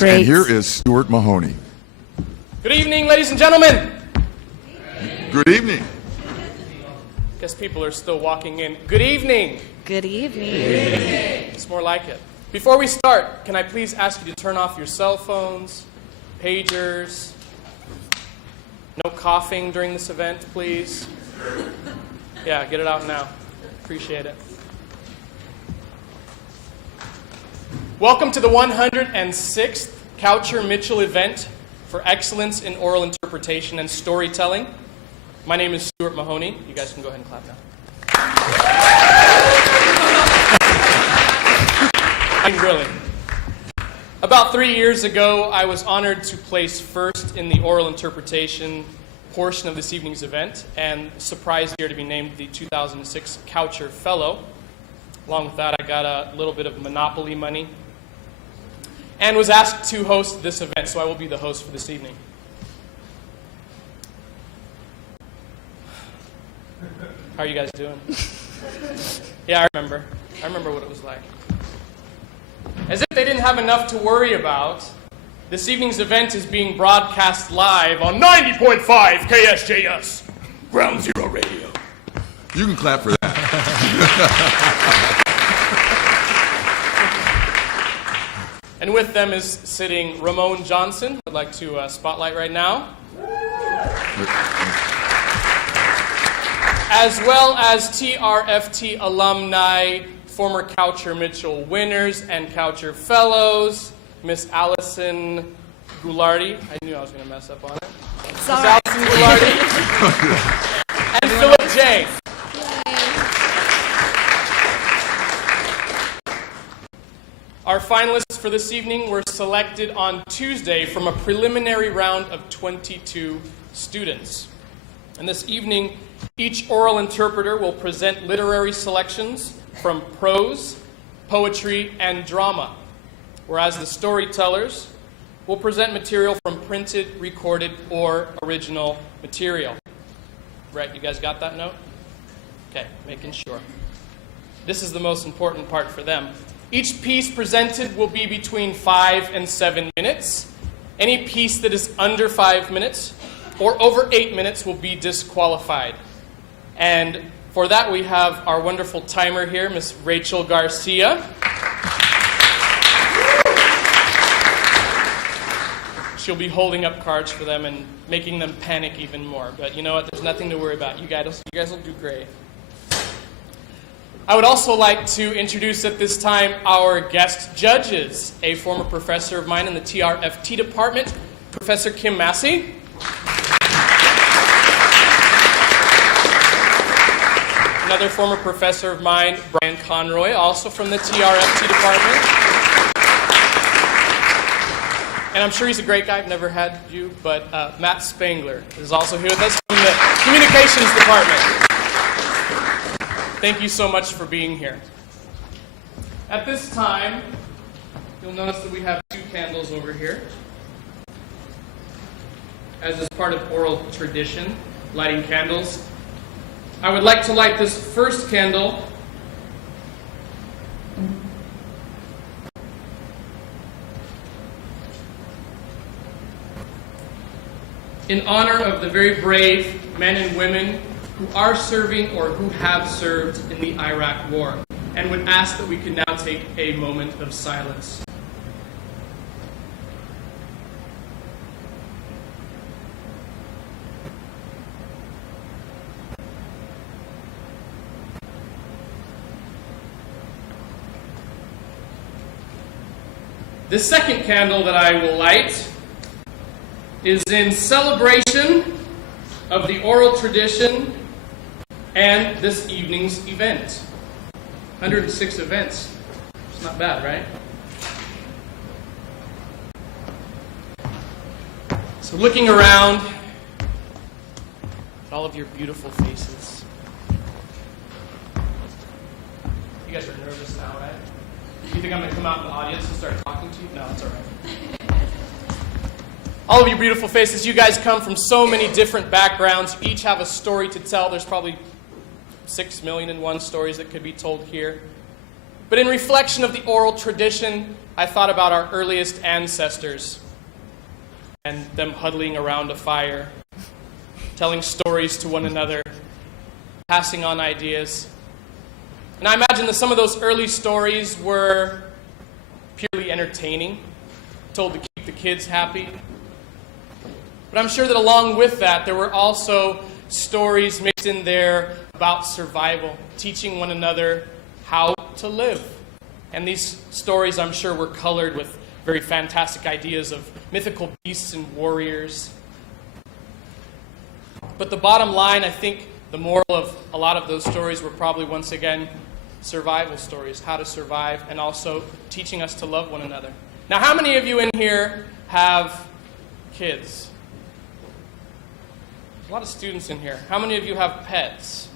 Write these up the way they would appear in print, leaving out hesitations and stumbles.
Great. And here is Stuart Mahoney. Good evening, ladies and gentlemen. Good evening. Guess people are still walking in. Good evening. Good evening. It's more like it. Before we start, can I please ask you to turn off your cell phones, pagers? No coughing during this event, please. Yeah, get it out now. Appreciate it. Welcome to the 106th Kaucher Mitchell event for excellence in oral interpretation and storytelling. My name is Stuart Mahoney. You guys can go ahead and clap now. I mean, really. About 3 years ago, I was honored to place first in the oral interpretation portion of this evening's event, and surprised here to be named the 2006 Kaucher Fellow. Along with that, I got a little bit of Monopoly money and was asked to host this event, so I will be the host for this evening. How are you guys doing? Yeah, I remember what it was like. As if they didn't have enough to worry about, this evening's event is being broadcast live on 90.5 KSJS, Ground Zero Radio. You can clap for that. And with them is sitting Ramon Johnson, I'd like to spotlight right now. As well as TRFT alumni, former Kaucher Mitchell winners and Kaucher Fellows, Miss Allison Goulardi. I knew I was going to mess up on it. It's Miss all right. Allison Goulardi. And Philip J. Our finalists for this evening were selected on Tuesday from a preliminary round of 22 students. And this evening, each oral interpreter will present literary selections from prose, poetry, and drama, whereas the storytellers will present material from printed, recorded, or original material. Right, you guys got that note? Okay, making sure. This is the most important part for them. Each piece presented will be between 5 and 7 minutes. Any piece that is under 5 minutes or over 8 minutes will be disqualified. And for that, we have our wonderful timer here, Miss Rachel Garcia. She'll be holding up cards for them and making them panic even more. But you know what? There's nothing to worry about. You guys will do great. I would also like to introduce at this time our guest judges, a former professor of mine in the TRFT department, Professor Kim Massey. Another former professor of mine, Brian Conroy, also from the TRFT department. And I'm sure he's a great guy. I've never had you, but Matt Spangler is also here with us from the communications department. Thank you so much for being here. At this time, you'll notice that we have 2 candles over here. As is part of oral tradition, lighting candles. I would like to light this first candle in honor of the very brave men and women who are serving or who have served in the Iraq War, and would ask that we can now take a moment of silence. The second candle that I will light is in celebration of the oral tradition and this evening's event. 106 events. It's not bad, right? So looking around at all of your beautiful faces. You guys are nervous now, right? You think I'm going to come out in the audience and start talking to you? No, it's all right. All of you beautiful faces, you guys come from so many different backgrounds. You each have a story to tell. There's probably 6,000,001 stories that could be told here. But in reflection of the oral tradition, I thought about our earliest ancestors and them huddling around a fire, telling stories to one another, passing on ideas. And I imagine that some of those early stories were purely entertaining, told to keep the kids happy. But I'm sure that along with that, there were also stories mixed in there about survival, teaching one another how to live. And these stories, I'm sure, were colored with very fantastic ideas of mythical beasts and warriors. But the bottom line, I think the moral of a lot of those stories were probably, once again, survival stories, how to survive, and also teaching us to love one another. Now, how many of you in here have kids? A lot of students in here. How many of you have pets?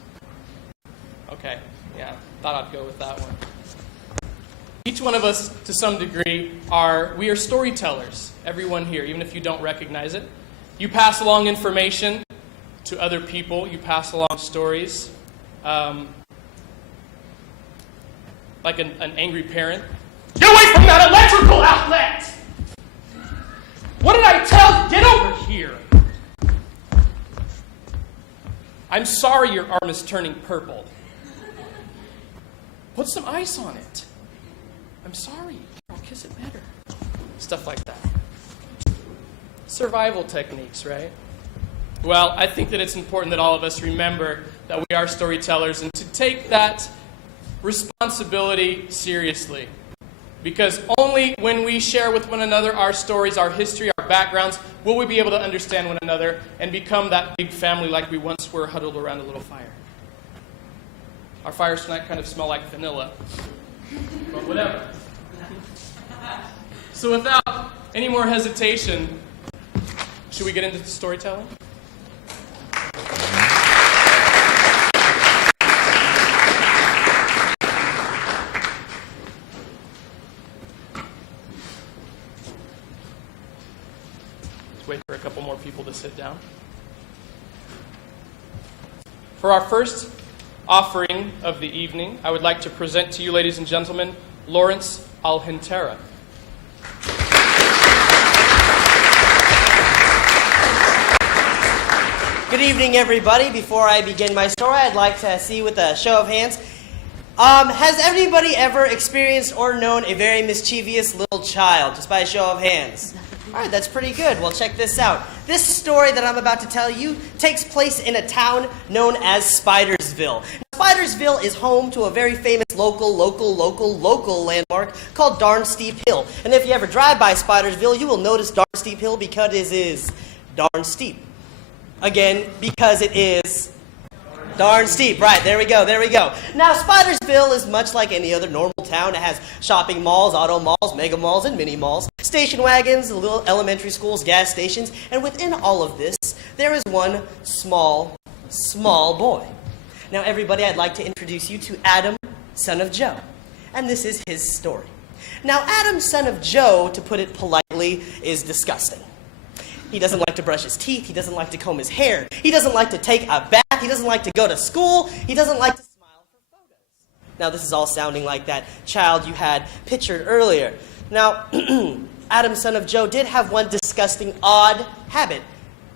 Okay, yeah, thought I'd go with that one. Each one of us, to some degree, we are storytellers. Everyone here, even if you don't recognize it. You pass along information to other people. You pass along stories. Like an angry parent. Get away from that electrical outlet! What did I tell you? Get over here! I'm sorry your arm is turning purple. Put some ice on it. I'm sorry. I'll kiss it better. Stuff like that. Survival techniques, right? Well, I think that it's important that all of us remember that we are storytellers and to take that responsibility seriously. Because only when we share with one another our stories, our history, our backgrounds, will we be able to understand one another and become that big family like we once were, huddled around a little fire. Our fires tonight kind of smell like vanilla. But whatever. So without any more hesitation, should we get into the storytelling? Let's wait for a couple more people to sit down. For our first offering of the evening, I would like to present to you, ladies and gentlemen, Lawrence Alhintera. Good evening, everybody. Before I begin my story, I'd like to see with a show of hands. Has anybody ever experienced or known a very mischievous little child? Just by a show of hands. All right, that's pretty good. Well, check this out. This story that I'm about to tell you takes place in a town known as Spidersville. Spidersville is home to a very famous local landmark called Darn Steep Hill. And if you ever drive by Spidersville, you will notice Darn Steep Hill because it is darn steep. Again, because it is darn steep. Right, there we go. Now, Spidersville is much like any other normal town. It has shopping malls, auto malls, mega malls, and mini malls, station wagons, little elementary schools, gas stations, and within all of this, there is one small boy. Now, everybody, I'd like to introduce you to Adam, son of Joe. And this is his story. Now, Adam, son of Joe, to put it politely, is disgusting. He doesn't like to brush his teeth. He doesn't like to comb his hair. He doesn't like to take a bath. He doesn't like to go to school. He doesn't like to smile for photos. Now, this is all sounding like that child you had pictured earlier. Now, Adam, son of Joe, did have one disgusting, odd habit.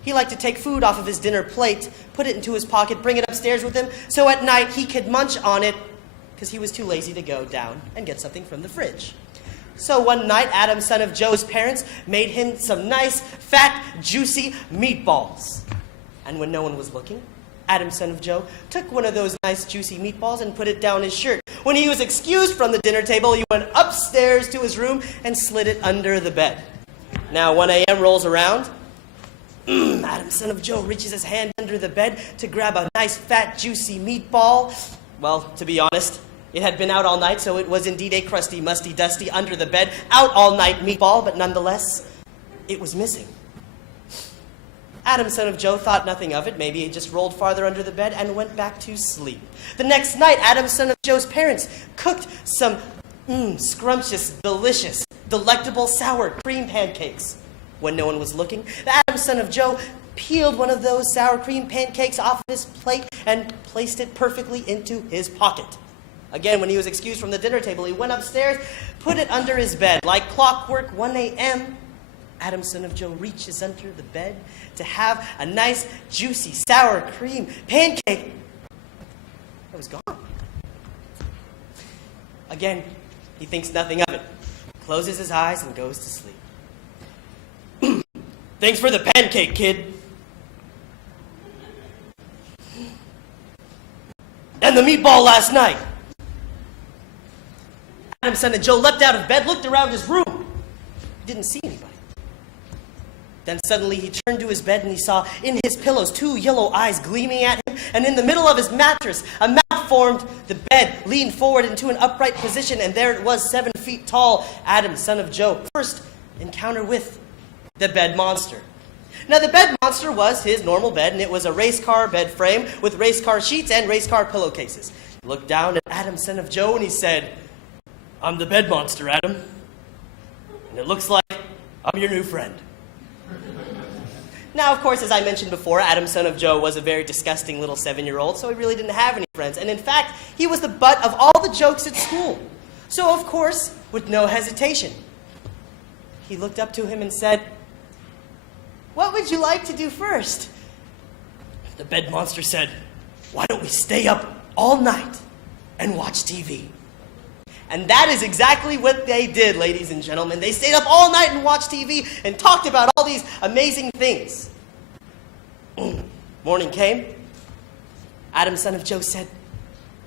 He liked to take food off of his dinner plate, put it into his pocket, bring it upstairs with him, so at night he could munch on it because he was too lazy to go down and get something from the fridge. So one night, Adam, son of Joe's parents made him some nice, fat, juicy meatballs. And when no one was looking, Adam, son of Joe, took one of those nice, juicy meatballs and put it down his shirt. When he was excused from the dinner table, he went upstairs to his room and slid it under the bed. Now, 1 a.m. rolls around. Adam, son of Joe, reaches his hand under the bed to grab a nice, fat, juicy meatball. Well, to be honest, it had been out all night, so it was indeed a crusty, musty, dusty, under the bed, out all night meatball, but nonetheless, it was missing. Adam, son of Joe, thought nothing of it. Maybe he just rolled farther under the bed and went back to sleep. The next night, Adam, son of Joe's parents cooked some scrumptious, delicious, delectable sour cream pancakes. When no one was looking, Adam, son of Joe, peeled one of those sour cream pancakes off his plate and placed it perfectly into his pocket. Again, when he was excused from the dinner table, he went upstairs, put it under his bed. Like clockwork, 1 a.m., Adam, son of Joe, reaches under the bed to have a nice, juicy, sour cream pancake. It was gone. Again, he thinks nothing of it, closes his eyes, and goes to sleep. Thanks for the pancake, kid. And the meatball last night. Adam, son of Joe, leapt out of bed, looked around his room. He didn't see anybody. Then suddenly he turned to his bed and he saw in his pillows 2 yellow eyes gleaming at him, and in the middle of his mattress, a mouth formed. The bed leaned forward into an upright position, and there it was, 7 feet tall, Adam, son of Joe. First encounter with the bed monster. Now, the bed monster was his normal bed, and it was a race car bed frame with race car sheets and race car pillowcases. He looked down at Adam, son of Joe, and he said, "I'm the bed monster, Adam. And it looks like I'm your new friend." Now, of course, as I mentioned before, Adam, son of Joe, was a very disgusting little 7-year-old, so he really didn't have any friends. And in fact, he was the butt of all the jokes at school. So, of course, with no hesitation, he looked up to him and said, "What would you like to do first?" The bed monster said, "Why don't we stay up all night and watch TV?" And that is exactly what they did, ladies and gentlemen. They stayed up all night and watched TV and talked about all these amazing things. Morning came. Adam, son of Joe, said,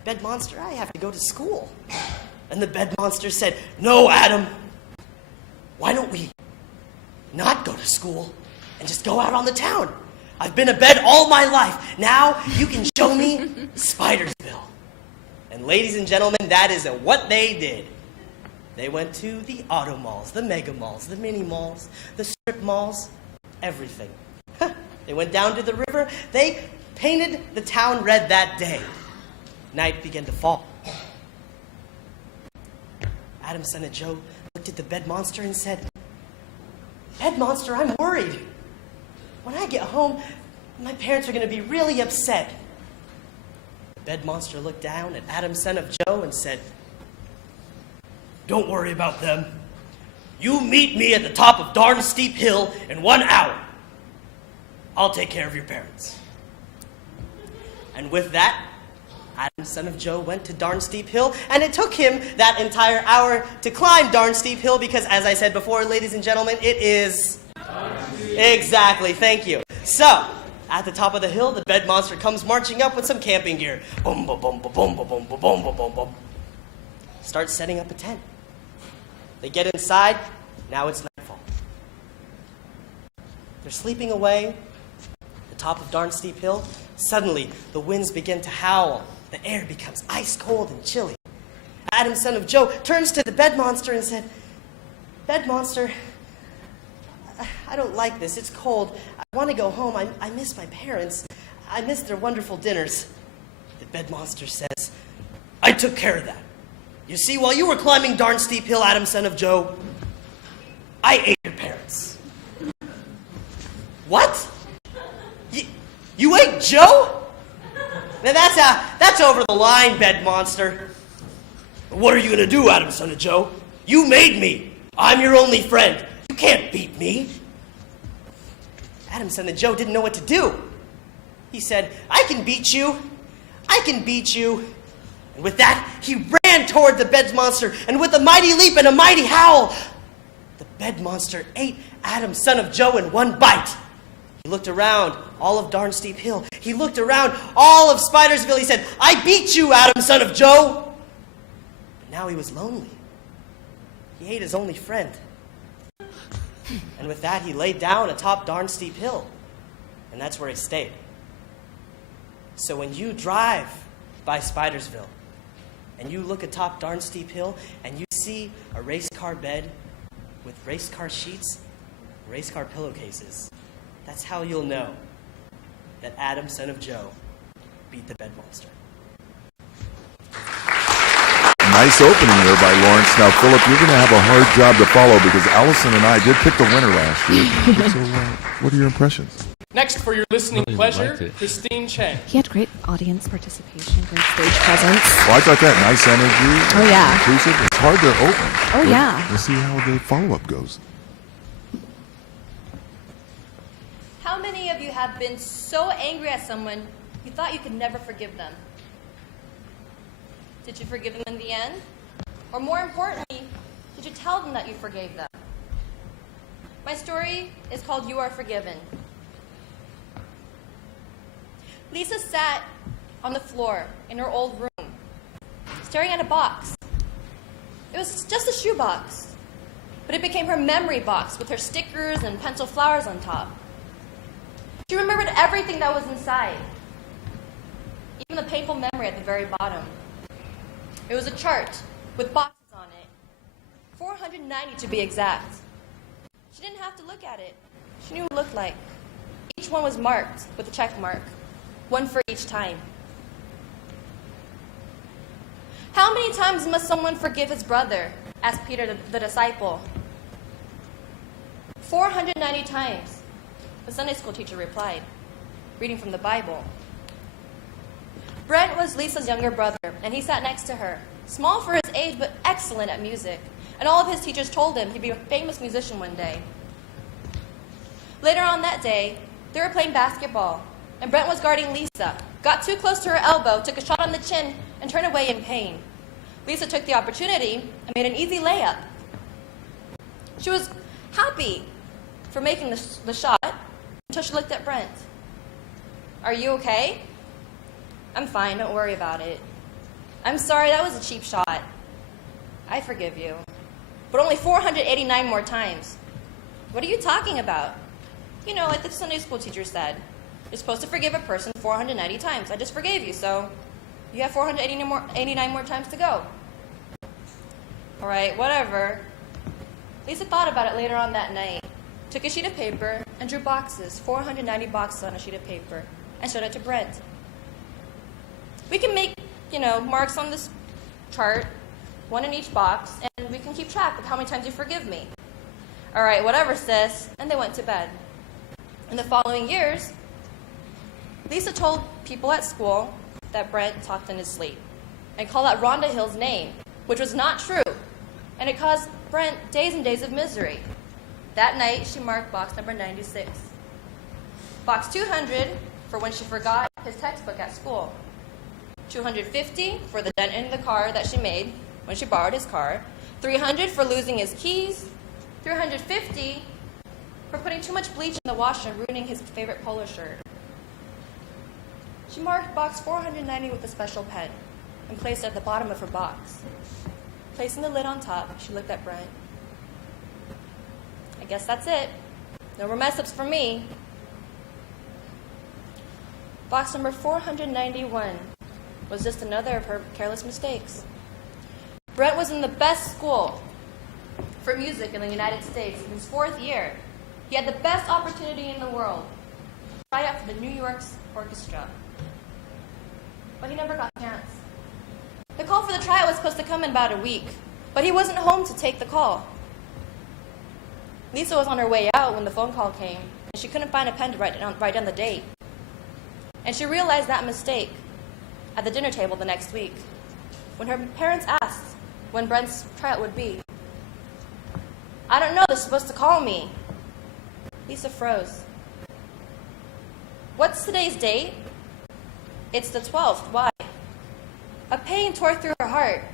"Bed monster, I have to go to school." And the bed monster said, "No, Adam. Why don't we not go to school and just go out on the town? I've been abed all my life. Now you can show me Spidersville." And ladies and gentlemen, that is what they did. They went to the auto malls, the mega malls, the mini malls, the strip malls, everything. They went down to the river. They painted the town red that day. Night began to fall. Adam, son of Joe, looked at the bed monster and said, "Bed monster, I'm worried. When I get home, my parents are going to be really upset." The bed monster looked down at Adam, son of Joe, and said, "Don't worry about them. You meet me at the top of Darn Steep Hill in 1 hour. I'll take care of your parents." And with that, Adam, son of Joe, went to Darn Steep Hill, and it took him that entire hour to climb Darn Steep Hill because, as I said before, ladies and gentlemen, it is... Exactly, thank you. So, at the top of the hill, the bed monster comes marching up with some camping gear. Boom, boom, boom, boom, boom, boom, boom, boom, boom, boom, boom. Starts setting up a tent. They get inside. Now it's nightfall. They're sleeping away at the top of Darn Steep Hill. Suddenly, the winds begin to howl. The air becomes ice cold and chilly. Adam, son of Joe, turns to the bed monster and said, "Bed monster, I don't like this. It's cold. I want to go home. I miss my parents. I miss their wonderful dinners." The bed monster says, "I took care of that. You see, while you were climbing Darn Steep Hill, Adam, son of Joe, I ate your parents." "What? You ate Joe? Now that's over the line, bed monster." "What are you going to do, Adam, son of Joe? You made me. I'm your only friend. You can't beat me." Adam, son of Joe, didn't know what to do. He said, "I can beat you. I can beat you." And with that, he ran toward the bed monster, and with a mighty leap and a mighty howl, the bed monster ate Adam, son of Joe, in one bite. He looked around all of Darn Steep Hill. He looked around all of Spidersville. He said, "I beat you, Adam, son of Joe." But now he was lonely. He ate his only friend. And with that, he laid down atop Darn Steep Hill. And that's where he stayed. So when you drive by Spidersville, and you look atop Darn Steep Hill, and you see a race car bed with race car sheets, race car pillowcases, that's how you'll know that Adam, son of Joe, beat the bed monster. Nice opening there by Lawrence. Now, Philip, you're going to have a hard job to follow because Allison and I did pick the winner last year. So, what are your impressions? Next, for your listening Really pleasure, liked it. Christine Chang. He had great audience participation, great stage presence. Well, I thought that nice energy. Oh, yeah. Inclusive. It's hard to open. Oh, yeah. We'll see how the follow-up goes. How many of you have been so angry at someone you thought you could never forgive them? Did you forgive them in the end? Or more importantly, did you tell them that you forgave them? My story is called You Are Forgiven. Lisa sat on the floor in her old room, staring at a box. It was just a shoebox, but it became her memory box with her stickers and pencil flowers on top. She remembered everything that was inside, even the painful memory at the very bottom. It was a chart with boxes on it, 490 to be exact. She didn't have to look at it. She knew what it looked like. Each one was marked with a check mark, one for each time. How many times must someone forgive his brother? Asked Peter the disciple. 490 times, the Sunday school teacher replied, reading from the Bible. Brent was Lisa's younger brother, and he sat next to her, small for his age but excellent at music, and all of his teachers told him he'd be a famous musician one day. Later on that day, they were playing basketball, and Brent was guarding Lisa, got too close to her elbow, took a shot on the chin, and turned away in pain. Lisa took the opportunity and made an easy layup. She was happy for making the shot until she looked at Brent. Are you okay? I'm fine, don't worry about it. I'm sorry, that was a cheap shot. I forgive you. But only 489 more times. What are you talking about? You know, like the Sunday school teacher said, you're supposed to forgive a person 490 times. I just forgave you, so you have 489 more times to go. All right, whatever. Lisa thought about it later on that night, took a sheet of paper and drew boxes, 490 boxes on a sheet of paper, and showed it to Brent. We can make, marks on this chart, one in each box, and we can keep track of how many times you forgive me. All right, whatever, sis. And they went to bed. In the following years, Lisa told people at school that Brent talked in his sleep and called out Rhonda Hill's name, which was not true, and it caused Brent days and days of misery. That night, she marked box number 96. Box 200 for when she forgot his textbook at school. 250 for the dent in the car that she made when she borrowed his car. 300 for losing his keys. 350 for putting too much bleach in the washer and ruining his favorite polo shirt. She marked box 490 with a special pen and placed it at the bottom of her box. Placing the lid on top, she looked at Brent. I guess that's it. No more mess-ups for me. Box number 491 was just another of her careless mistakes. Brent was in the best school for music in the United States in his 4th year. He had the best opportunity in the world to try out for the New York's orchestra. But he never got a chance. The call for the tryout was supposed to come in about a week, but he wasn't home to take the call. Lisa was on her way out when the phone call came, and she couldn't find a pen to write down the date. And she realized that mistake at the dinner table the next week, when her parents asked when Brent's tryout would be. I don't know, they're supposed to call me. Lisa froze. What's today's date? It's the 12th. Why? A pain tore through her heart,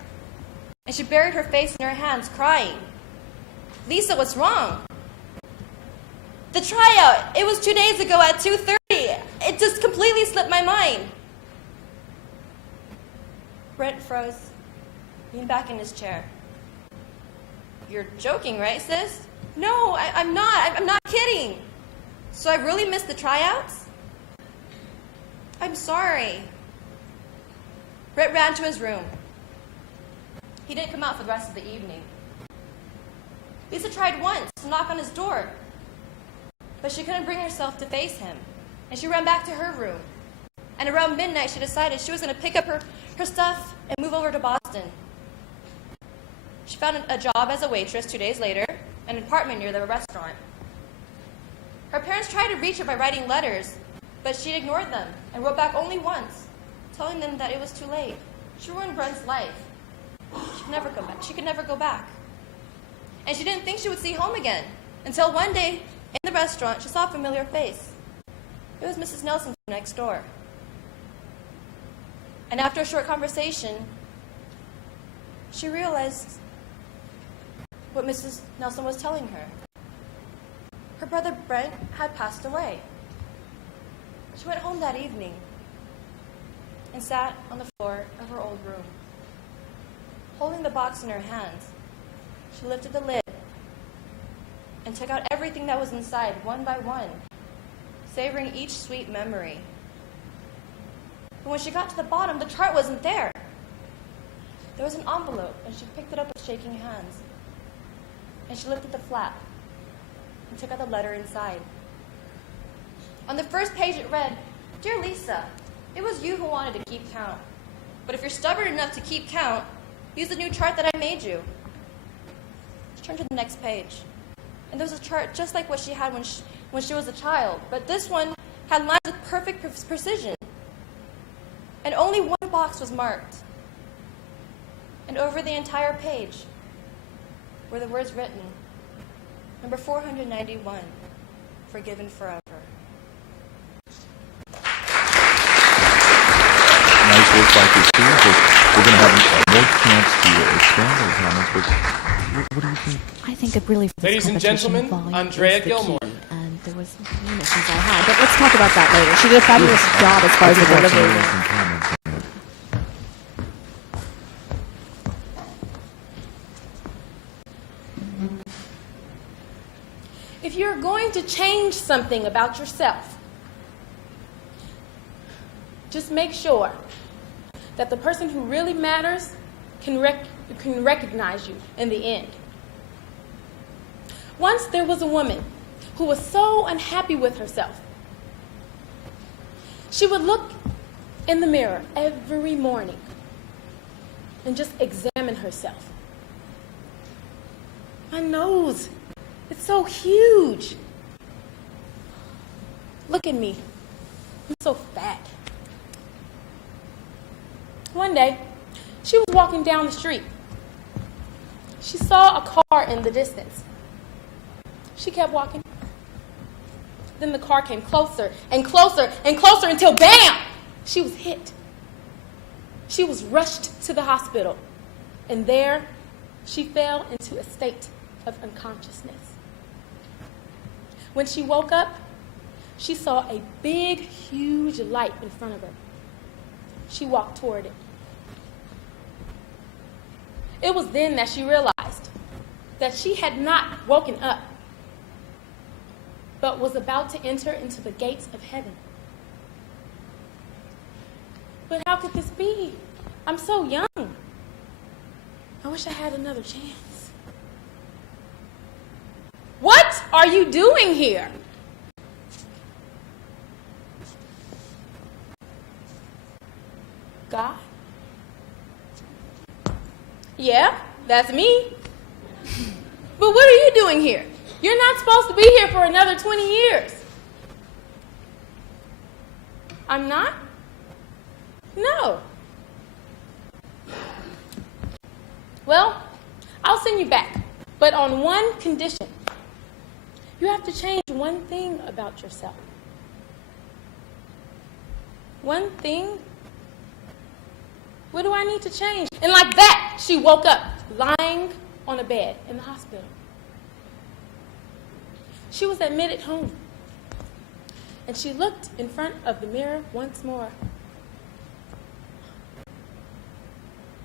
and she buried her face in her hands, crying. Lisa, what's wrong? The tryout, it was 2 days ago at 2:30. It just completely slipped my mind. Brent froze, leaned back in his chair. You're joking, right, sis? No, I'm not. I'm not kidding. So I really missed the tryouts? I'm sorry. Brent ran to his room. He didn't come out for the rest of the evening. Lisa tried once to knock on his door, but she couldn't bring herself to face him, and she ran back to her room. And around midnight, she decided she was going to pick up her stuff and move over to Boston. She found a job as a waitress 2 days later, in an apartment near the restaurant. Her parents tried to reach her by writing letters, but she ignored them and wrote back only once, telling them that it was too late. She ruined Brent's life. She could never go back. She could never go back. And she didn't think she would see home again until one day in the restaurant she saw a familiar face. It was Mrs. Nelson from next door. And after a short conversation, she realized what Mrs. Nelson was telling her. Her brother Brent had passed away. She went home that evening and sat on the floor of her old room. Holding the box in her hands, she lifted the lid and took out everything that was inside one by one, savoring each sweet memory. But when she got to the bottom, the chart wasn't there. There was an envelope, and she picked it up with shaking hands. And she lifted the flap and took out the letter inside. On the first page it read, "Dear Lisa, it was you who wanted to keep count. But if you're stubborn enough to keep count, use the new chart that I made you." She turned to the next page, and there was a chart just like what she had when she was a child, but this one had lines with perfect precision. And only one box was marked. And over the entire page were the words written, number 491, forgiven forever. Nice work by Christina. We're going to have more chance to expand those comments, but what do you think? I think it really, Ladies and gentlemen, Andrea Gilmore. And there was many missions I had, but let's talk about that later. She did a fabulous job as far as the delivery went. If you're going to change something about yourself, just make sure that the person who really matters can recognize you in the end. Once there was a woman who was so unhappy with herself. She would look in the mirror every morning and just examine herself. My nose, it's so huge. Look at me, I'm so fat. One day, she was walking down the street. She saw a car in the distance. She kept walking. Then the car came closer and closer and closer until, bam, she was hit. She was rushed to the hospital, and there she fell into a state of unconsciousness. When she woke up, she saw a big, huge light in front of her. She walked toward it. It was then that she realized that she had not woken up, but was about to enter into the gates of heaven. But how could this be? I'm so young. I wish I had another chance. What are you doing here? God? Yeah, that's me. But what are you doing here? You're not supposed to be here for another 20 years. I'm not? No. Well, I'll send you back, but on one condition. You have to change one thing about yourself. One thing? What do I need to change? And like that, she woke up, lying on a bed in the hospital. She was admitted home, and she looked in front of the mirror once more.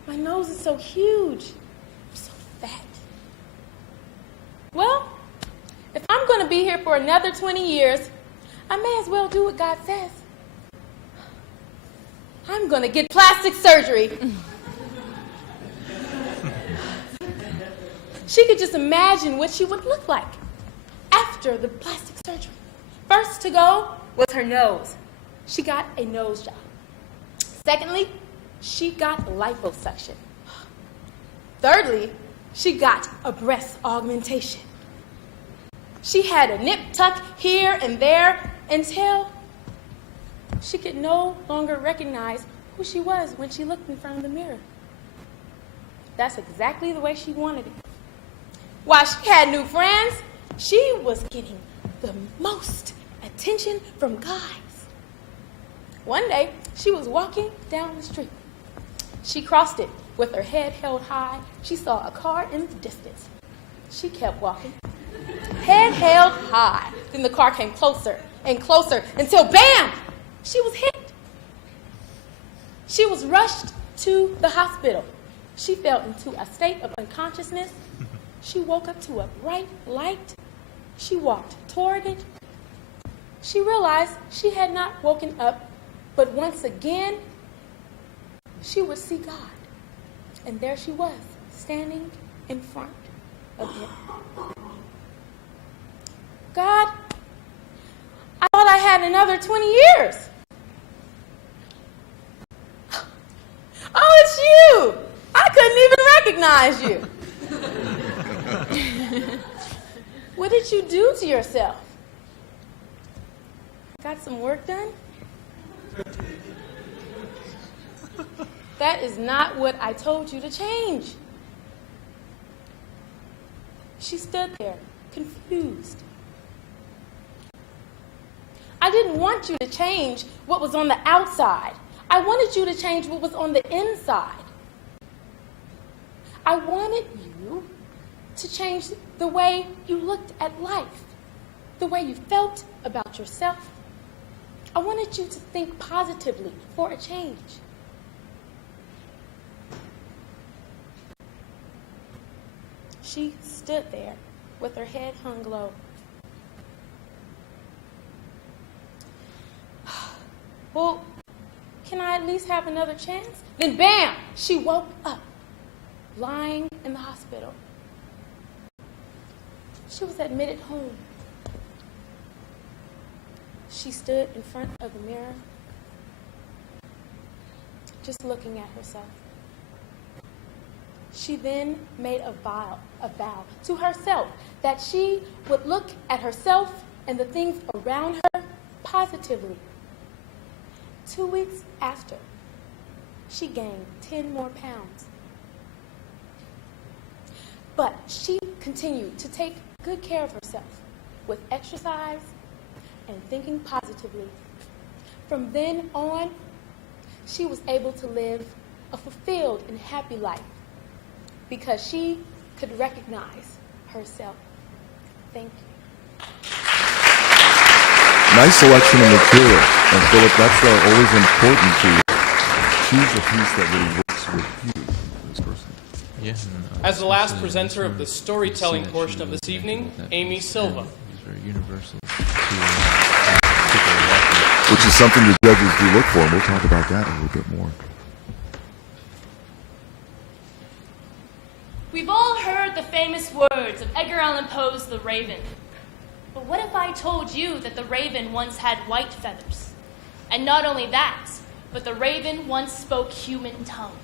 My nose is so huge. I'm so fat. Well, if I'm going to be here for another 20 years, I may as well do what God says. I'm going to get plastic surgery. She could just imagine what she would look like after the plastic surgery. First to go was her nose. She got a nose job. Secondly, she got liposuction. Thirdly, she got a breast augmentation. She had a nip tuck here and there until she could no longer recognize who she was when she looked in front of the mirror. That's exactly the way she wanted it. While she had new friends, she was getting the most attention from guys. One day, she was walking down the street. She crossed it with her head held high. She saw a car in the distance. She kept walking, head held high. Then the car came closer and closer until, bam, she was hit. She was rushed to the hospital. She fell into a state of unconsciousness. She woke up to a bright light. She walked toward it. She realized she had not woken up, but once again, she would see God. And there she was, standing in front of him. God, I thought I had another 20 years. Oh, it's you! I couldn't even recognize you. What did you do to yourself? Got some work done? That is not what I told you to change. She stood there, confused. I didn't want you to change what was on the outside. I wanted you to change what was on the inside. I wanted you to change the way you looked at life, the way you felt about yourself. I wanted you to think positively for a change. She stood there with her head hung low. Well, can I at least have another chance? Then bam, she woke up, lying in the hospital. She was admitted home. She stood in front of the mirror, just looking at herself. She then made a vow to herself that she would look at herself and the things around her positively. 2 weeks after, she gained 10 more pounds. But she continued to take good care of herself with exercise and thinking positively. From then on, she was able to live a fulfilled and happy life because she could recognize herself. Thank you. Nice selection of material. And Philip, that's always important to choose a piece that really works with you, this person. Yeah. As the last presenter of the storytelling portion of this evening, Amy Silva. He's very universal. Which is something the judges do look for, and we'll talk about that a little bit more. We've all heard the famous words of Edgar Allan Poe's The Raven. But what if I told you that the raven once had white feathers? And not only that, but the raven once spoke human tongue.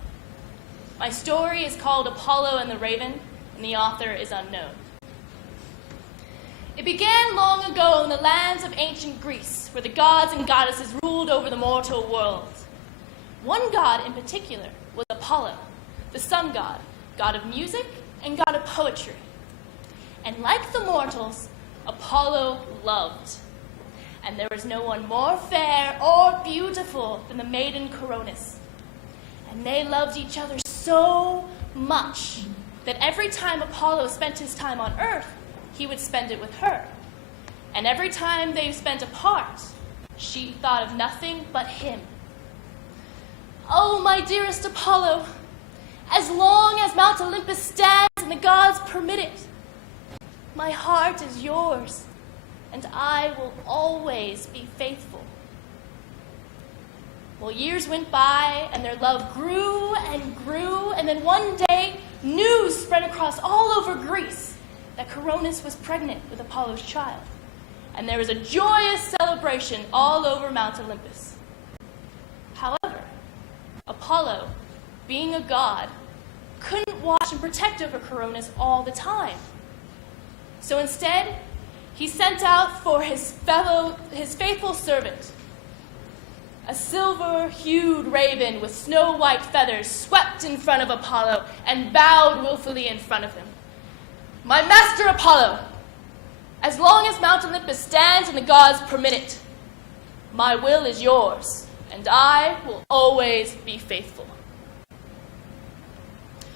My story is called Apollo and the Raven, and the author is unknown. It began long ago in the lands of ancient Greece, where the gods and goddesses ruled over the mortal world. One god in particular was Apollo, the sun god, god of music and god of poetry. And like the mortals, Apollo loved. And there was no one more fair or beautiful than the maiden Coronis. And they loved each other so much that every time Apollo spent his time on Earth, he would spend it with her. And every time they spent apart, she thought of nothing but him. Oh, my dearest Apollo, as long as Mount Olympus stands and the gods permit it, my heart is yours, and I will always be faithful. Well, years went by, and their love grew, and then one day, news spread across all over Greece that Coronis was pregnant with Apollo's child. And there was a joyous celebration all over Mount Olympus. However, Apollo, being a god, couldn't watch and protect over Coronis all the time. So instead, he sent out for his faithful servant. A silver-hued raven with snow-white feathers swept in front of Apollo and bowed willfully in front of him. My master Apollo, as long as Mount Olympus stands and the gods permit it, my will is yours, and I will always be faithful.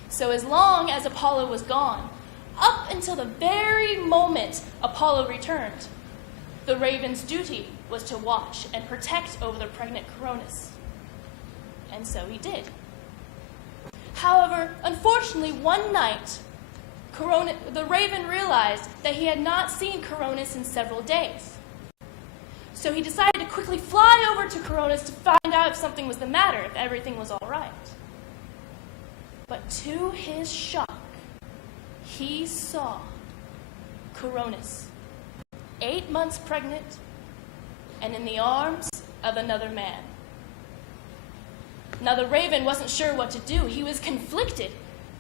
So as long as Apollo was gone, up until the very moment Apollo returned, the raven's duty was to watch and protect over the pregnant Coronis. And so he did. However, unfortunately, one night, the raven realized that he had not seen Coronis in several days. So he decided to quickly fly over to Coronis to find out if something was the matter, if everything was all right. But to his shock, he saw Coronis, 8 months pregnant, and in the arms of another man. Now the raven wasn't sure what to do. He was conflicted.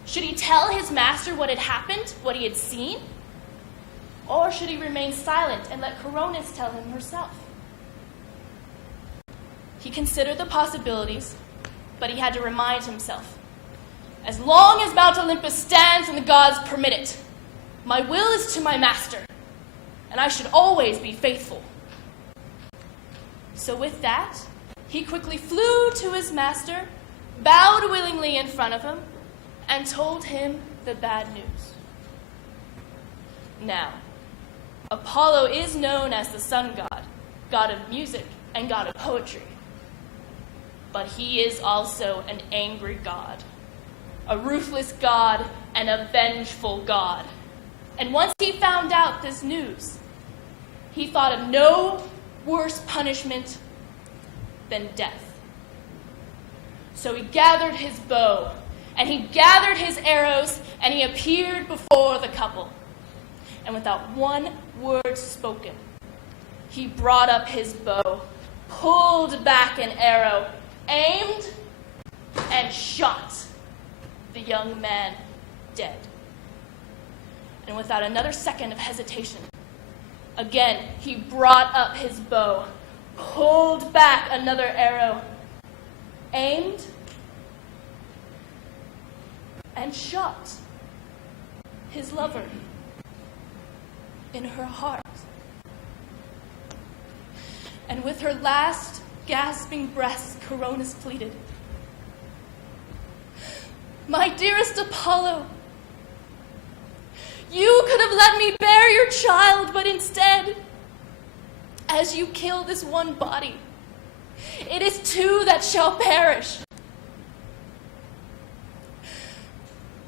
Should he tell his master what had happened, what he had seen? Or should he remain silent and let Coronis tell him herself? He considered the possibilities, but he had to remind himself, as long as Mount Olympus stands and the gods permit it, my will is to my master, and I should always be faithful. So with that, he quickly flew to his master, bowed willingly in front of him, and told him the bad news. Now, Apollo is known as the sun god, god of music, and god of poetry. But he is also an angry god, a ruthless god, and a vengeful god. And once he found out this news, he thought of no worse punishment than death. So he gathered his bow, and he gathered his arrows, and he appeared before the couple. And without one word spoken, he brought up his bow, pulled back an arrow, aimed, and shot the young man dead. And without another second of hesitation, again he brought up his bow, pulled back another arrow, aimed, and shot his lover in her heart. And with her last gasping breaths, Coronis pleaded, my dearest Apollo, you could have let me bear your child, but instead, as you kill this one body, it is two that shall perish.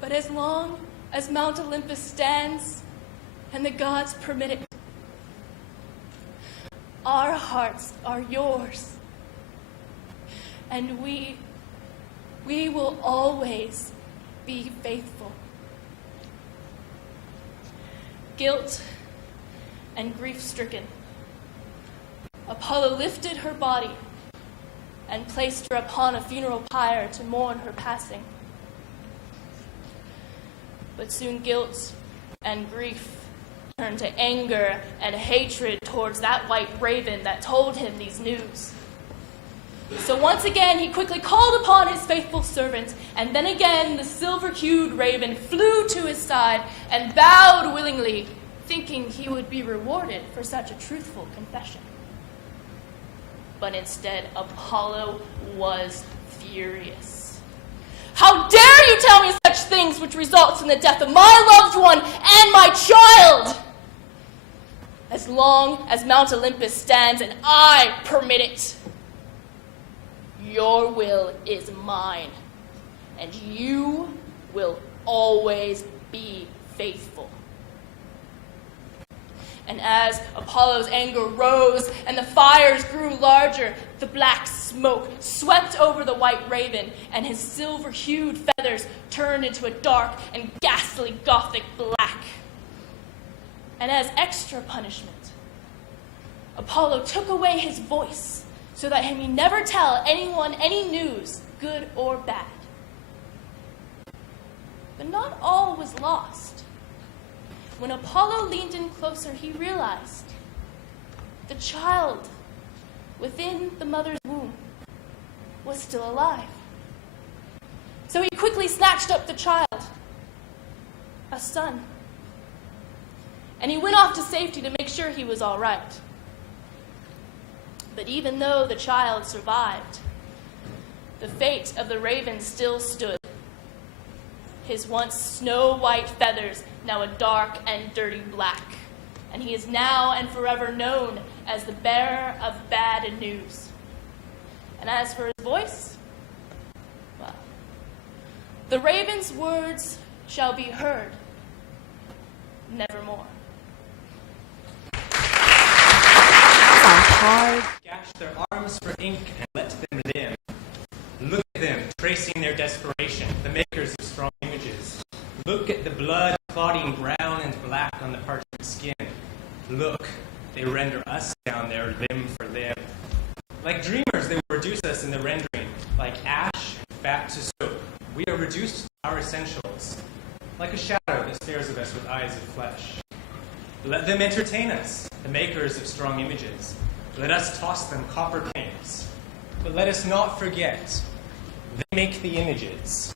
But as long as Mount Olympus stands and the gods permit it, our hearts are yours, and we will always be faithful. Guilt and grief-stricken, Apollo lifted her body and placed her upon a funeral pyre to mourn her passing. But soon guilt and grief turned to anger and hatred towards that white raven that told him these news. So once again, he quickly called upon his faithful servant, and then again the silver-hued raven flew to his side and bowed willingly, thinking he would be rewarded for such a truthful confession. But instead, Apollo was furious. How dare you tell me such things which results in the death of my loved one and my child? As long as Mount Olympus stands and I permit it, your will is mine, and you will always be faithful. And as Apollo's anger rose and the fires grew larger, the black smoke swept over the white raven, and his silver-hued feathers turned into a dark and ghastly Gothic black. And as extra punishment, Apollo took away his voice so that he may never tell anyone any news, good or bad. But not all was lost. When Apollo leaned in closer, he realized the child within the mother's womb was still alive. So he quickly snatched up the child, a son, and he went off to safety to make sure he was all right. But even though the child survived, the fate of the raven still stood. His once snow-white feathers, now a dark and dirty black. And he is now and forever known as the bearer of bad news. And as for his voice, well, the raven's words shall be heard nevermore. Hard. Gash their arms for ink and let them limn. Look at them, tracing their desperation, the makers of strong images. Look at the blood clotting brown and black on the parchment skin. Look, they render us down there limb for limb. Like dreamers, they will reduce us in the rendering. Like ash and fat to soap, we are reduced to our essentials. Like a shadow that stares at us with eyes of flesh. Let them entertain us, the makers of strong images. Let us toss them copper pennies. But let us not forget, they make the images.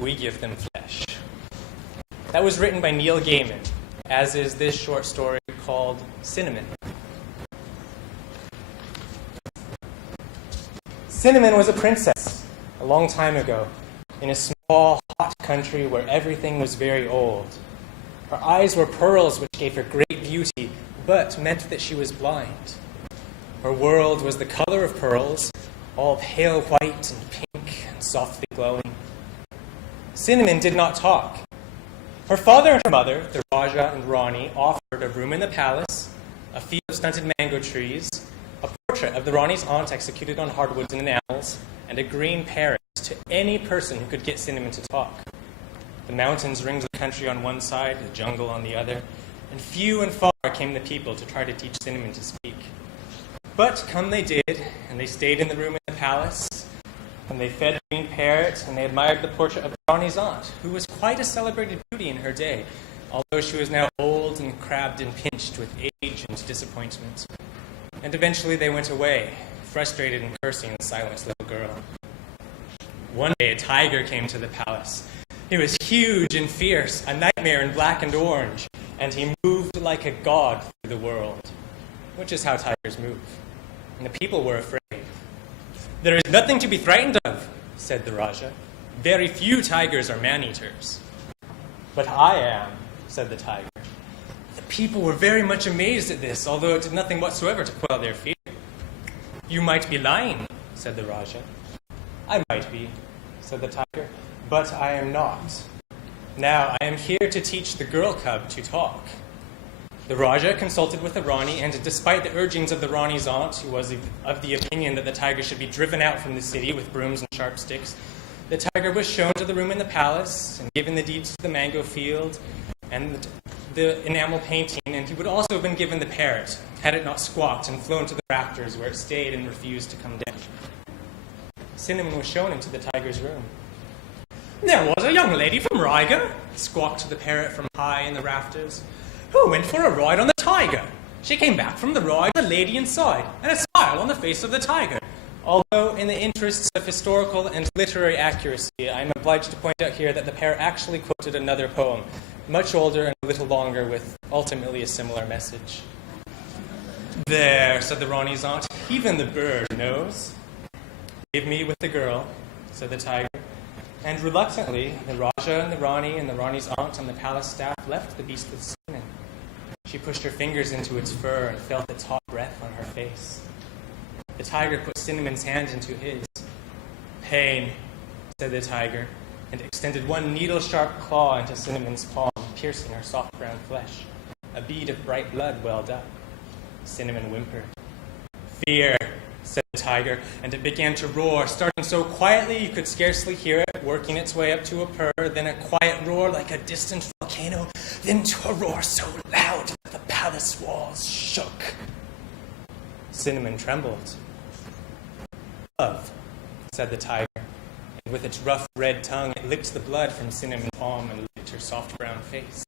We give them flesh. That was written by Neil Gaiman, as is this short story called Cinnamon. Cinnamon was a princess a long time ago in a small, hot country where everything was very old. Her eyes were pearls, which gave her great beauty, but meant that she was blind. Her world was the color of pearls, all pale white and pink and softly glowing. Cinnamon did not talk. Her father and her mother, the Raja and Rani, offered a room in the palace, a field of stunted mango trees, a portrait of the Rani's aunt executed on hardwoods and enamels, and a green parrot to any person who could get Cinnamon to talk. The mountains ringed the country on one side, the jungle on the other, and few and far came the people to try to teach Cinnamon to speak. But come they did, and they stayed in the room in the palace, and they fed the green parrot, and they admired the portrait of Rani's aunt, who was quite a celebrated beauty in her day, although she was now old and crabbed and pinched with age and disappointment. And eventually they went away, frustrated and cursing the silent little girl. One day a tiger came to the palace. He was huge and fierce, a nightmare in black and orange, and he moved like a god through the world, which is how tigers move. And the people were afraid. "There is nothing to be frightened of," said the Raja. "Very few tigers are man-eaters." "But I am," said the tiger. The people were very much amazed at this, although it did nothing whatsoever to quell their fear. "You might be lying," said the Raja. "I might be," said the tiger, "but I am not. Now I am here to teach the girl cub to talk." The Raja consulted with the Rani, and despite the urgings of the Rani's aunt, who was of the opinion that the tiger should be driven out from the city with brooms and sharp sticks, the tiger was shown to the room in the palace and given the deeds to the mango field and the enamel painting, and he would also have been given the parrot, had it not squawked and flown to the rafters where it stayed and refused to come down. Cinnamon was shown into the tiger's room. "There was a young lady from Riga," squawked the parrot from high in the rafters, "who went for a ride on the tiger. She came back from the ride with a lady inside, and a smile on the face of the tiger." Although, in the interests of historical and literary accuracy, I'm obliged to point out here that the parrot actually quoted another poem, much older and a little longer, with ultimately a similar message. "There," said the Rani's aunt, "even the bird knows." "Leave me with the girl," said the tiger. And reluctantly, the Raja and the Rani's aunt and the palace staff left the beast with Cinnamon. She pushed her fingers into its fur and felt its hot breath on her face. The tiger put Cinnamon's hand into his. "Pain," said the tiger, and extended one needle-sharp claw into Cinnamon's palm, piercing her soft brown flesh. A bead of bright blood welled up. Cinnamon whimpered. "Fear," said the tiger, and it began to roar, starting so quietly you could scarcely hear it, working its way up to a purr, then a quiet roar like a distant volcano, then to a roar so loud that the palace walls shook. Cinnamon trembled. "Love," said the tiger, and with its rough red tongue it licked the blood from Cinnamon's palm and licked her soft brown face.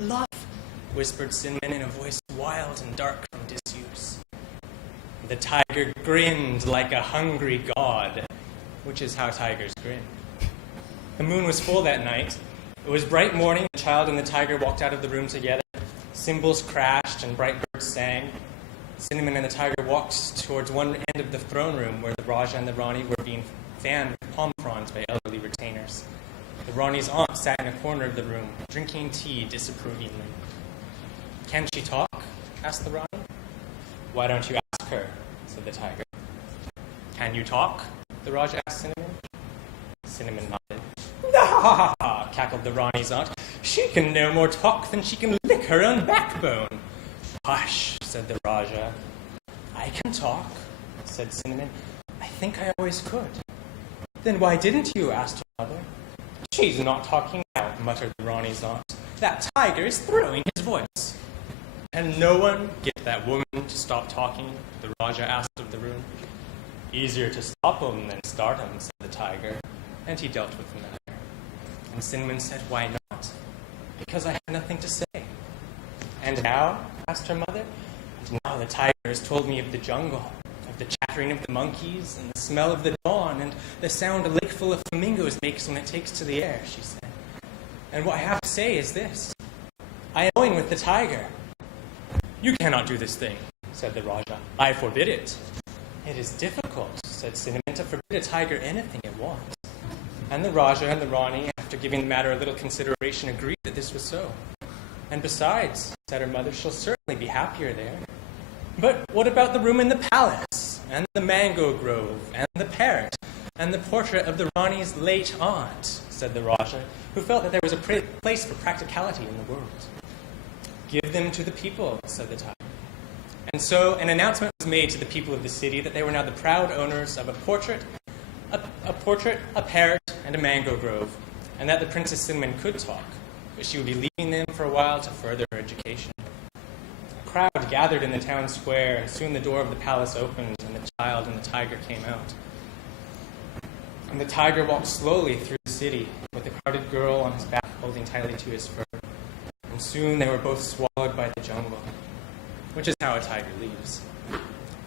love, whispered Cinnamon in a voice wild and dark from disuse. The tiger grinned like a hungry god, which is how tigers grin. The moon was full that night. It was bright morning. The child and the tiger walked out of the room together. Cymbals crashed and bright birds sang. Cinnamon and the tiger walked towards one end of the throne room where the Raja and the Rani were being fanned with palm fronds by elderly retainers. The Rani's aunt sat in a corner of the room, drinking tea disapprovingly. Can she talk? Asked the Rani. Why don't you ask her? Said the tiger. Can you talk? The Raja asked Cinnamon. Cinnamon nodded. Ha ha ha, cackled the Rani's aunt. She can no more talk than she can lick her own backbone. Hush, said the Raja. I can talk, said Cinnamon. I think I always could. Then why didn't you? Asked her mother. She's not talking now, muttered the Rani's aunt. That tiger is throwing his voice. Can no one get that woman to stop talking? The Raja asked of the room. Easier to stop him than start him, said the tiger, and he dealt with the matter. And Cinnamon said, why not? Because I have nothing to say. And now? Asked her mother. And now the tiger has told me of the jungle, of the chattering of the monkeys, and the smell of the dawn, and the sound a lake full of flamingos makes when it takes to the air, she said. And what I have to say is this. I am going with the tiger. You cannot do this thing, said the Raja. I forbid it. It is difficult, said Cinnamon, to forbid a tiger anything it wants. And the Raja and the Rani, after giving the matter a little consideration, agreed that this was so. And besides, said her mother, she'll certainly be happier there. But what about the room in the palace, and the mango grove, and the parrot, and the portrait of the Rani's late aunt, said the Raja, who felt that there was a place for practicality in the world. Give them to the people, said the tiger. And so an announcement was made to the people of the city that they were now the proud owners of a portrait, a parrot, and a mango grove, and that the Princess Cinnamon could talk, but she would be leaving them for a while to further her education. A crowd gathered in the town square, and soon the door of the palace opened, and the child and the tiger came out. And the tiger walked slowly through the city, with the crowded girl on his back holding tightly to his fur. And soon they were both swallowed by the jungle, which is how a tiger leaves.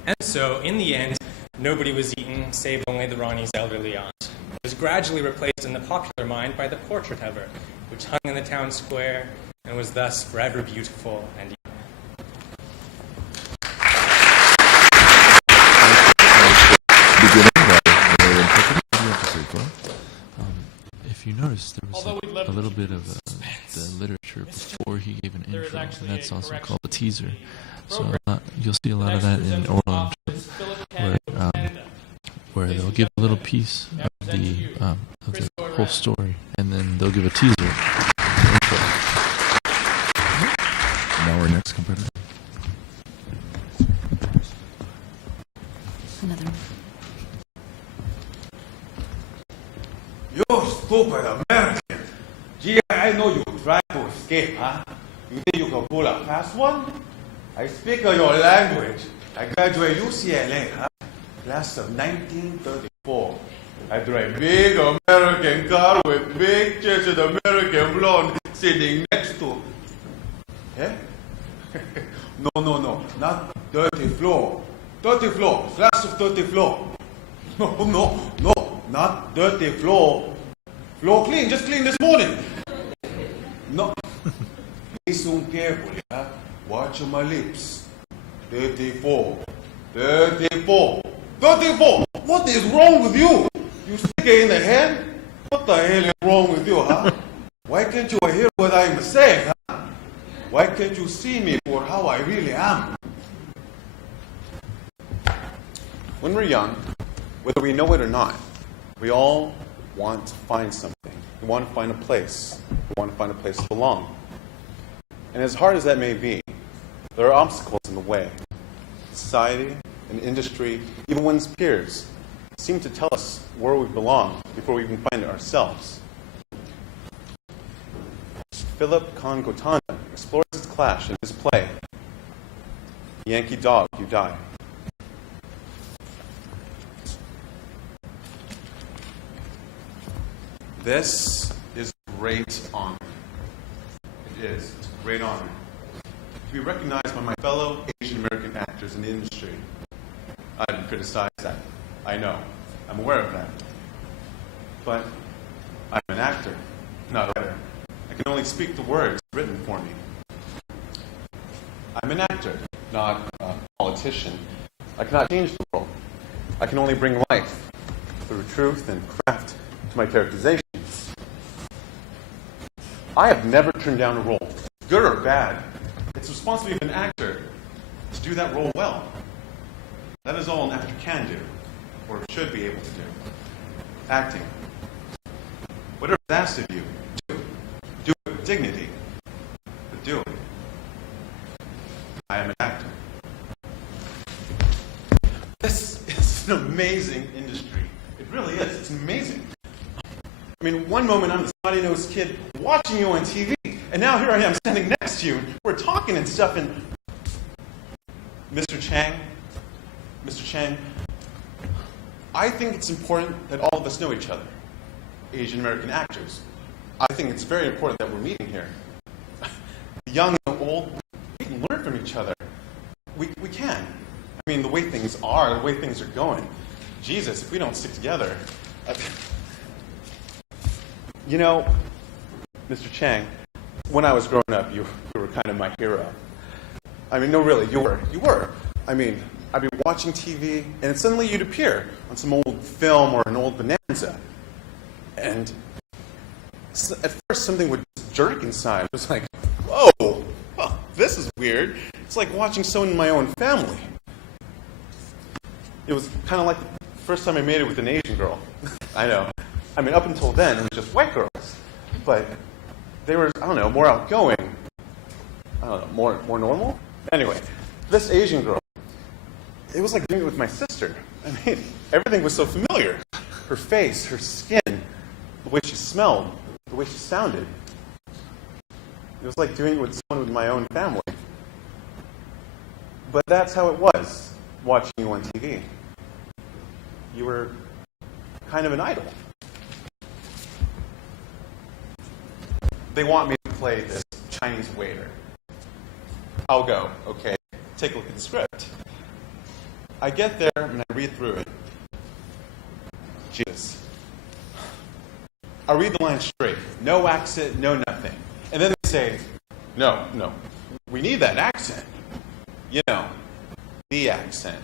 And so, in the end, nobody was eaten, save only the Rani's elderly aunt. It was gradually replaced in the popular mind by the portrait of her, which hung in the town square and was thus forever beautiful and young. If you notice, there was a little bit of the literature before he gave an intro, and that's also called a teaser. So you'll see a lot of that in oral where they'll give a little piece of the whole story, and then they'll give a teaser. Intro. Now our next competitor. Another one. You stupid American! Gee, I know you try to escape, huh? You think you can pull a fast one? I speak your language. I graduated UCLA, huh? Class of 1934. I drive big American car with big chest and American blonde sitting next to. Eh? No, not dirty floor. Dirty floor, class of 30 floor. No, not dirty floor. Floor clean, just clean this morning. No. Listen carefully, huh? Watch my lips. 34. What is wrong with you? You stick it in the head? What the hell is wrong with you, huh? Why can't you hear what I'm saying, huh? Why can't you see me for how I really am? When we're young, whether we know it or not, we all want to find something. We want to find a place. We want to find a place to belong. And as hard as that may be, there are obstacles in the way. Society and industry, even one's peers, seem to tell us where we belong before we even find it ourselves. Philip Kahn-Gotanda explores this clash in his play, Yankee Dog, You Die. This is great honor. is. It's a great honor to be recognized by my fellow Asian American actors in the industry. I didn't criticize that. I know. I'm aware of that. But I'm an actor, not a writer. I can only speak the words written for me. I'm an actor, not a politician. I cannot change the world. I can only bring life through truth and craft to my characterizations. I have never turned down a role, good or bad. It's the responsibility of an actor to do that role well. That is all an actor can do, or should be able to do. Acting. Whatever is asked of you, do it. Do it with dignity, but do it. I am an actor. This is an amazing industry. It really is. It's amazing. I mean, one moment I'm this snotty-nosed kid watching you on TV, and now here I am standing next to you, and we're talking and stuff, and Mr. Chang, I think it's important that all of us know each other, Asian American actors. I think it's very important that we're meeting here. Young and old, we can learn from each other. We can. I mean, the way things are, the way things are going. Jesus, if we don't stick together. You know, Mr. Chang, when I was growing up, you were kind of my hero. I mean, no, really, you were. I mean, I'd be watching TV, and suddenly you'd appear on some old film or an old bonanza. And at first, something would jerk inside. It was like, whoa, well, this is weird. It's like watching someone in my own family. It was kind of like the first time I made it with an Asian girl. I know. I mean, up until then, it was just white girls. But they were, I don't know, more outgoing. I don't know, more normal? Anyway, this Asian girl, it was like doing it with my sister. I mean, everything was so familiar. Her face, her skin, the way she smelled, the way she sounded. It was like doing it with someone with my own family. But that's how it was, watching you on TV. You were kind of an idol. They want me to play this Chinese waiter. I'll go, okay? Take a look at the script. I get there and I read through it. Jesus. I read the line straight. No accent, no nothing. And then they say, no, we need that accent. You know, the accent.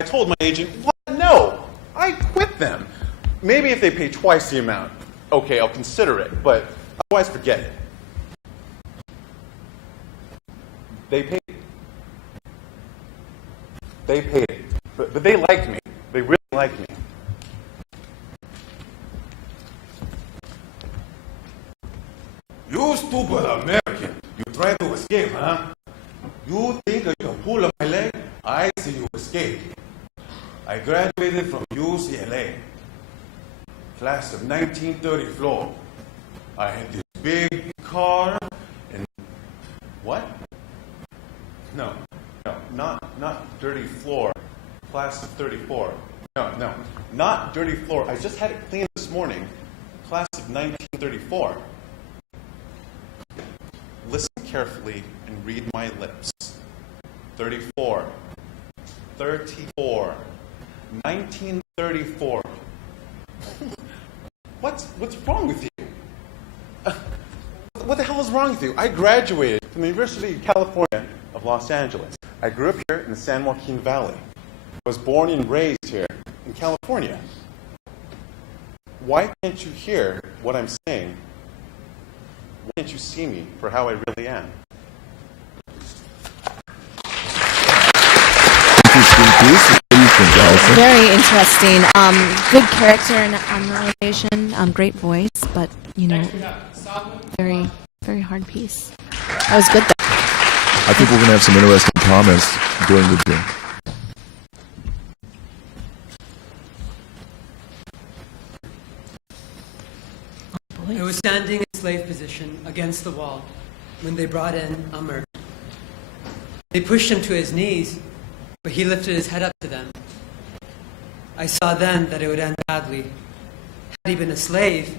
I told my agent, what? No, I quit them. Maybe if they pay twice the amount, okay, I'll consider it, but otherwise forget it. They paid it. But they liked me. They really liked me. You stupid American. You try to escape, huh? You think you can pull up my leg? I see you escape. I graduated from UCLA. Class of 1934. I had this big car and... What? No, not dirty floor. Class of 34. No, not dirty floor. I just had it cleaned this morning. Class of 1934. Listen carefully and read my lips. 34. 34. 1934. What's wrong with you? What the hell is wrong with you? I graduated from the University of California of Los Angeles. I grew up here in the San Joaquin Valley. I was born and raised here in California. Why can't you hear what I'm saying? Why can't you see me for how I really am? Interesting piece. What do you think, Allison? Very interesting. Good character and nomination. Great voice, but very, very hard piece. That was good, though. I think we're going to have some interesting comments during the drink. I was standing in slave position against the wall when they brought in Amr. They pushed him to his knees, but he lifted his head up to them. I saw then that it would end badly. Had he been a slave,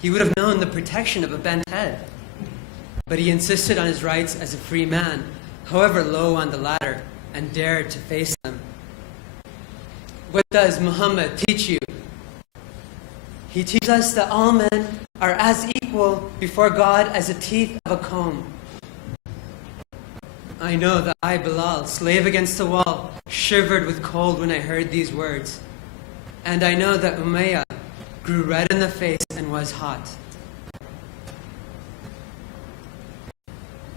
he would have known the protection of a bent head. but he insisted on his rights as a free man, however low on the ladder, and dared to face them. What does Muhammad teach you? He teaches us that all men are as equal before God as the teeth of a comb. I know that I, Bilal, slave against the wall, shivered with cold when I heard these words. And I know that Umayyah grew red in the face and was hot.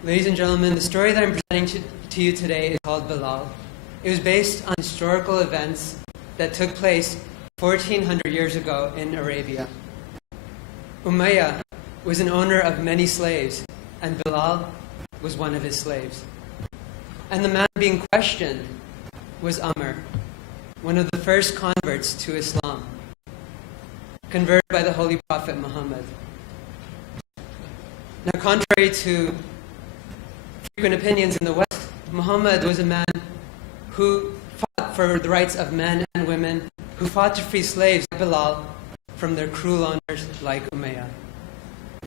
Ladies and gentlemen, the story that I'm presenting to you today is called Bilal. It was based on historical events that took place 1400 years ago in Arabia. Umayyah was an owner of many slaves, and Bilal was one of his slaves. And the man being questioned was Amr, one of the first converts to Islam, converted by the Holy Prophet Muhammad. Now, contrary to frequent opinions in the West, Muhammad was a man who fought for the rights of men and women, who fought to free slaves like Bilal from their cruel owners like Umayyah.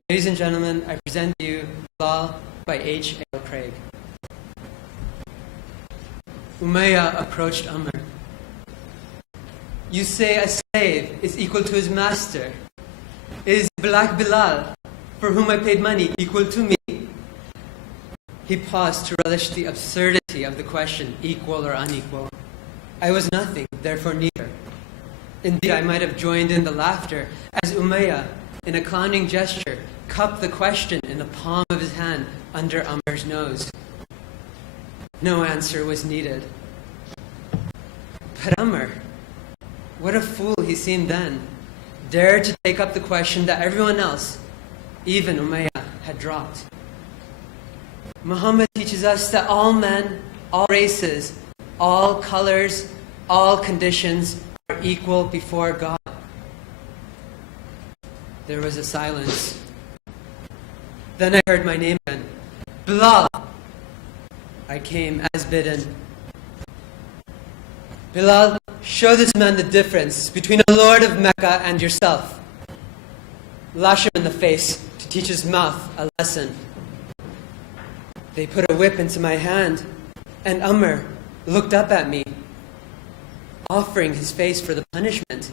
Ladies and gentlemen, I present to you Bilal by H.L. Craig. Umayyah approached Amr. You say a slave is equal to his master. Is Black Bilal, for whom I paid money, equal to me? He paused to relish the absurdity of the question, equal or unequal. I was nothing, therefore neither. Indeed, I might have joined in the laughter as Umayyah, in a clowning gesture, cupped the question in the palm of his hand under Amr's nose. No answer was needed. But Amr, what a fool he seemed then, dared to take up the question that everyone else, even Umayyah, had dropped. Muhammad teaches us that all men, all races, all colors, all conditions are equal before God. There was a silence. Then I heard my name again. Bilal. I came as bidden. Bilal, show this man the difference between a lord of Mecca and yourself. Lash him in the face to teach his mouth a lesson. They put a whip into my hand, and Amr looked up at me, offering his face for the punishment.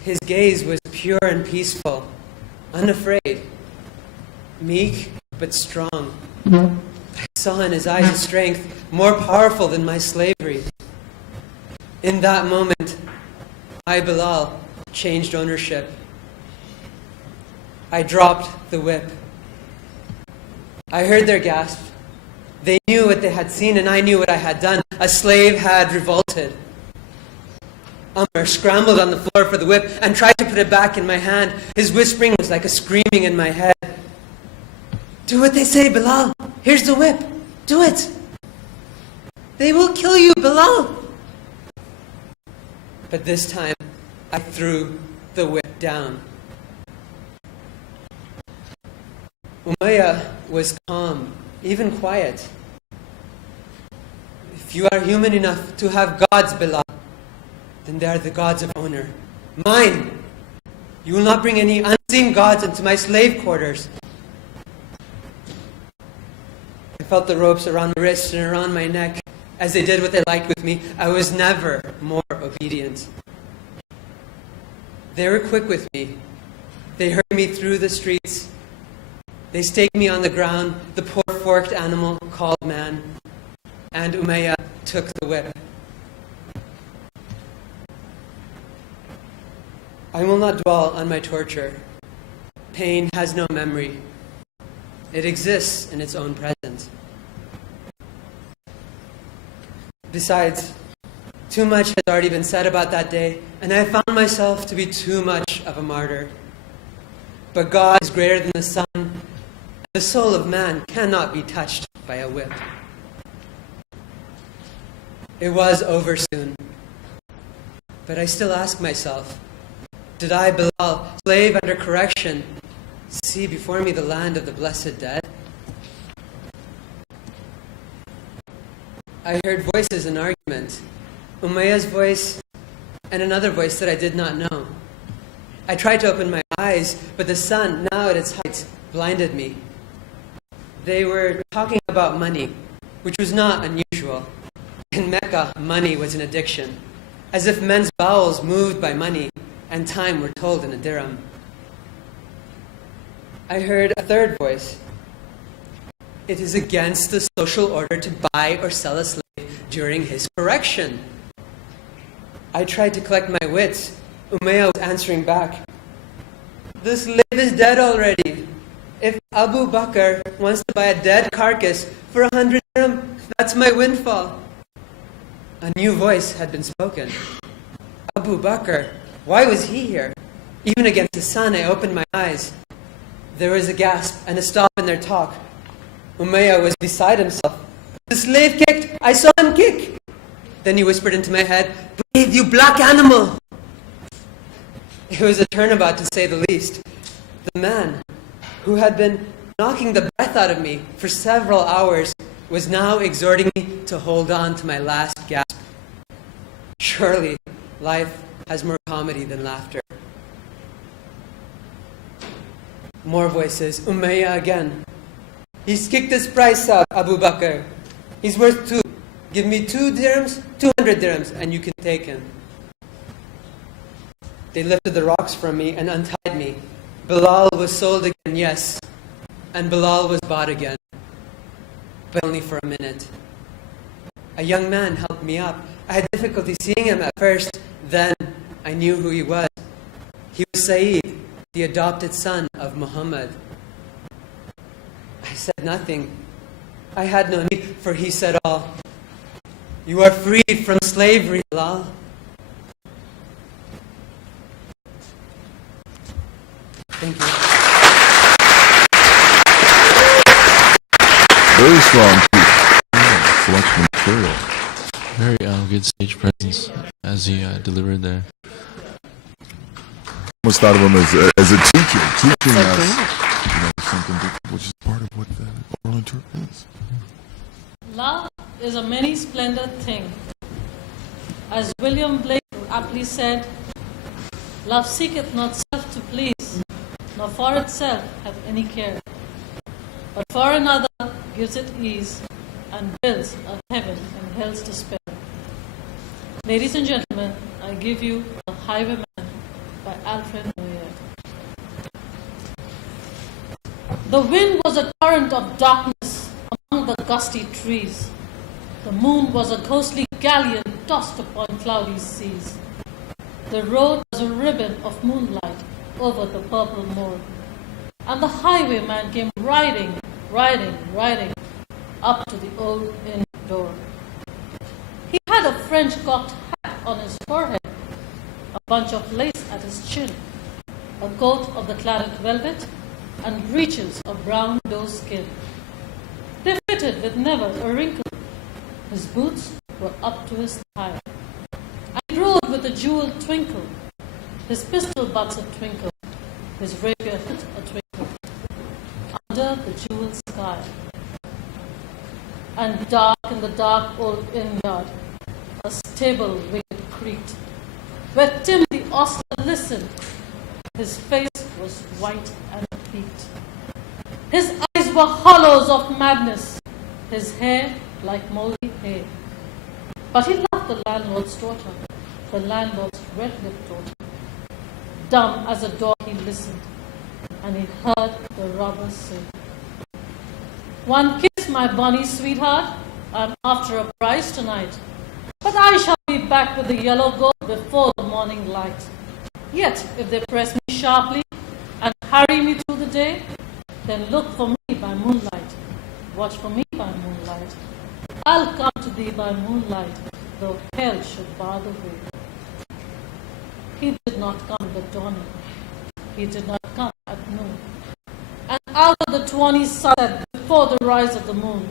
His gaze was pure and peaceful, unafraid, meek but strong. I saw in his eyes a strength more powerful than my slavery. In that moment, I, Bilal, changed ownership. I dropped the whip. I heard their gasp. They knew what they had seen, and I knew what I had done. A slave had revolted. Amr scrambled on the floor for the whip and tried to put it back in my hand. His whispering was like a screaming in my head. Do what they say, Bilal. Here's the whip. Do it. They will kill you, Bilal. But this time, I threw the whip down. Umayyah was calm, even quiet. If you are human enough to have gods, Bilal, then they are the gods of honor. Mine! You will not bring any unseen gods into my slave quarters. I felt the ropes around my wrists and around my neck. As they did what they liked with me, I was never more obedient. They were quick with me. They hurried me through the streets. They staked me on the ground, the poor forked animal called man. And Umayyah took the whip. I will not dwell on my torture. Pain has no memory. It exists in its own present. Besides, too much has already been said about that day, and I found myself to be too much of a martyr. But God is greater than the sun, and the soul of man cannot be touched by a whip. It was over soon. But I still ask myself, did I, Bilal, slave under correction, see before me the land of the blessed dead? I heard voices in argument, Umayyah's voice and another voice that I did not know. I tried to open my eyes, but the sun, now at its height, blinded me. They were talking about money, which was not unusual. In Mecca, money was an addiction, as if men's bowels moved by money and time were told in a dirham. I heard a third voice. It is against the social order to buy or sell a slave during his correction. I tried to collect my wits. Umayyah was answering back. The slave is dead already. If Abu Bakr wants to buy a dead carcass for 100 dirham, that's my windfall. A new voice had been spoken. Abu Bakr, why was he here? Even against the sun, I opened my eyes. There was a gasp and a stop in their talk. Umayyah was beside himself. The slave kicked. I saw him kick. Then he whispered into my head, "Breathe, you black animal!" It was a turnabout, to say the least. The man who had been knocking the breath out of me for several hours was now exhorting me to hold on to my last gasp. Surely, life has more comedy than laughter. More voices. Umayyah again. He's kicked his price up, Abu Bakr. He's worth 2. Give me 2 dirhams, 200 dirhams, and you can take him. They lifted the rocks from me and untied me. Bilal was sold again, yes. And Bilal was bought again. But only for a minute. A young man helped me up. I had difficulty seeing him at first. Then I knew who he was. He was Saeed, the adopted son of Muhammad. I said nothing. I had no need, for he said all. You are freed from slavery, Bilal. Thank you. Very strong selection material. Very good stage presence as he delivered there. Almost thought of him as a teacher, teaching us something which is part of what the oral interpret is. Love is a many-splendid thing. As William Blake aptly said, love seeketh not self to please, nor for itself hath any care, but for another gives it ease, and builds a heaven and hell's despair. Ladies and gentlemen, I give you The Highwayman by Alfred Noyer. The wind was a current of darkness among the gusty trees. The moon was a ghostly galleon tossed upon cloudy seas. The road was a ribbon of moonlight over the purple moor. And the highwayman came riding, riding, riding up to the old inn door. He had a French cocked hat on his forehead, a bunch of lace at his chin, a coat of the claret velvet, and breeches of brown doe skin. They fitted with never a wrinkle. His boots were up to his thigh. And he rode with a jeweled twinkle, his pistol butts a twinkle, his rapier hilt a twinkle, under the jeweled sky. And dark in the dark old inn yard, a stable wicket creaked, where Tim the ostler listened. His face was white and peaked. His eyes were hollows of madness, his hair like moldy hay. But he loved the landlord's daughter, the landlord's red-lipped daughter. Dumb as a dog he listened, and he heard the robber say, "One kiss, my bonny sweetheart, I'm after a prize tonight. But I shall be back with the yellow gold before the morning light. Yet, if they press me sharply and harry me through the day, then look for me by moonlight, watch for me by moonlight. I'll come to thee by moonlight, though hell should bar the way." He did not come at dawning. He did not come at noon. And out of the 20 sunset before the rise of the moon,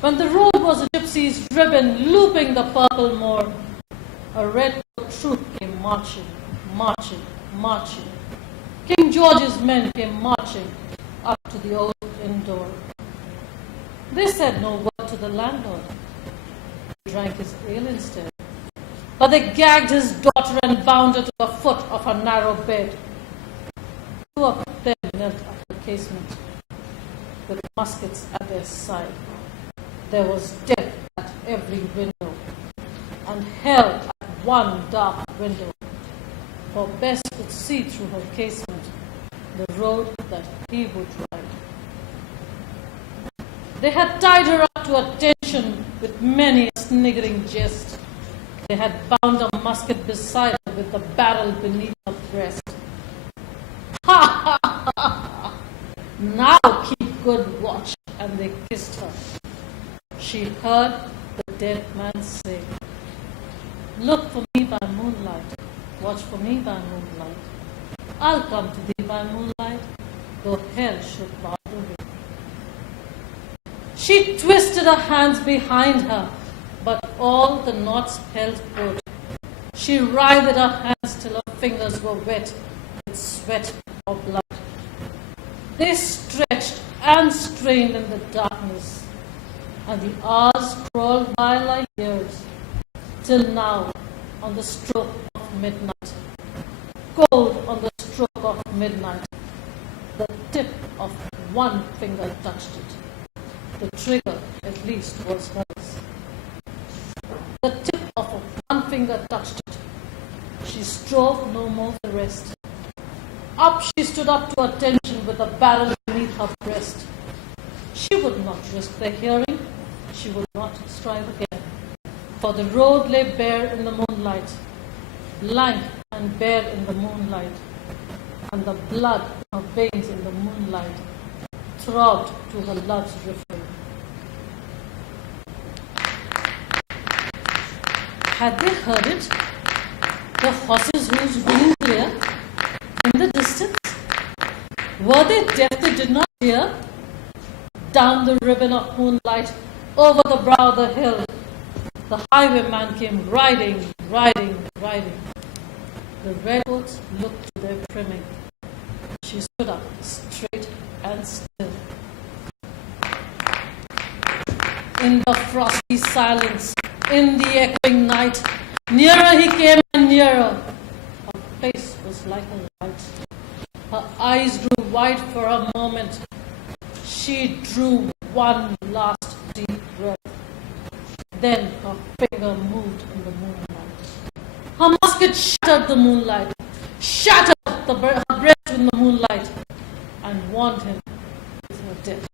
when the road was a gypsy's ribbon looping the purple moor, a red troop came marching, marching, marching. King George's men came marching up to the old inn door. They said no word to the landlord. He drank his ale instead. But they gagged his daughter and bound her to the foot of her narrow bed. Two of them knelt at the casement. with muskets at their side. There was death at every window, and hell at one dark window, for Bess could see through her casement the road that he would ride. They had tied her up to attention with many a sniggering jest. They had bound a musket beside her with the barrel beneath her breast. Ha ha ha! Now keep good watch, and they kissed her. She heard the dead man say, "Look for me by moonlight, watch for me by moonlight. I'll come to thee by moonlight, though hell should bar the way." She twisted her hands behind her, but all the knots held good. She writhed her hands till her fingers were wet with sweat or blood. They stretched and strained in the darkness, and the hours crawled by like years, till now, on the stroke of midnight, cold on the stroke of midnight, the tip of one finger touched it. The trigger, at least, was hers. The tip of one finger touched it. She strove no more for rest. Up she stood up to attention with the barrel beneath her breast. She would not risk the hearing. She would not strive again. For the road lay bare in the moonlight, blank and bare in the moonlight, and the blood in her veins in the moonlight throbbed to her love's refrain. Had they heard it? The horses' hooves ringing clear in the distance? Were they deaf they did not hear? Down the ribbon of moonlight, over the brow of the hill, the highwayman came riding, riding, riding. The redcoats looked to their trimming. She stood up, straight and still. In the frosty silence, in the echoing night, nearer he came and nearer. Her face was like a light. Her eyes grew wide for a moment. She drew one last deep breath. Then her finger moved in the moonlight. Her musket shattered the moonlight, shattered her breast in the moonlight, and warned him with her death.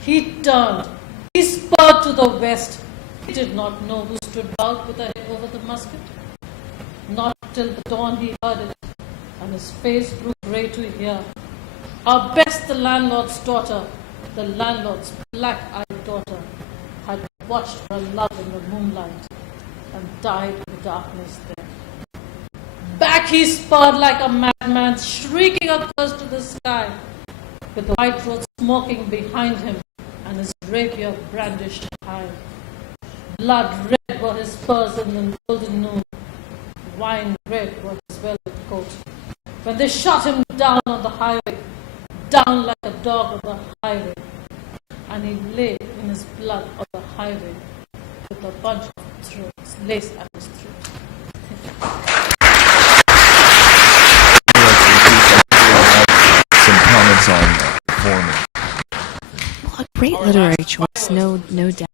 He turned. He spurred to the west. He did not know who stood about with her head over the musket. Not till the dawn he heard it, and his face grew grey to hear. Our Bess, the landlord's daughter, the landlord's black-eyed daughter, had watched her love in the moonlight and died in the darkness there. Back he spurred like a madman, shrieking a curse to the sky, with the white road smoking behind him and his rapier brandished high. Blood red were his spurs in the golden noon, wine red were his velvet coat. When they shot him down on the highway, down like a dog on the highway, and he lay in his blood on the highway with a bunch of throats, lace at his throat. Some comments on performance. Well, a great literary choice, no doubt.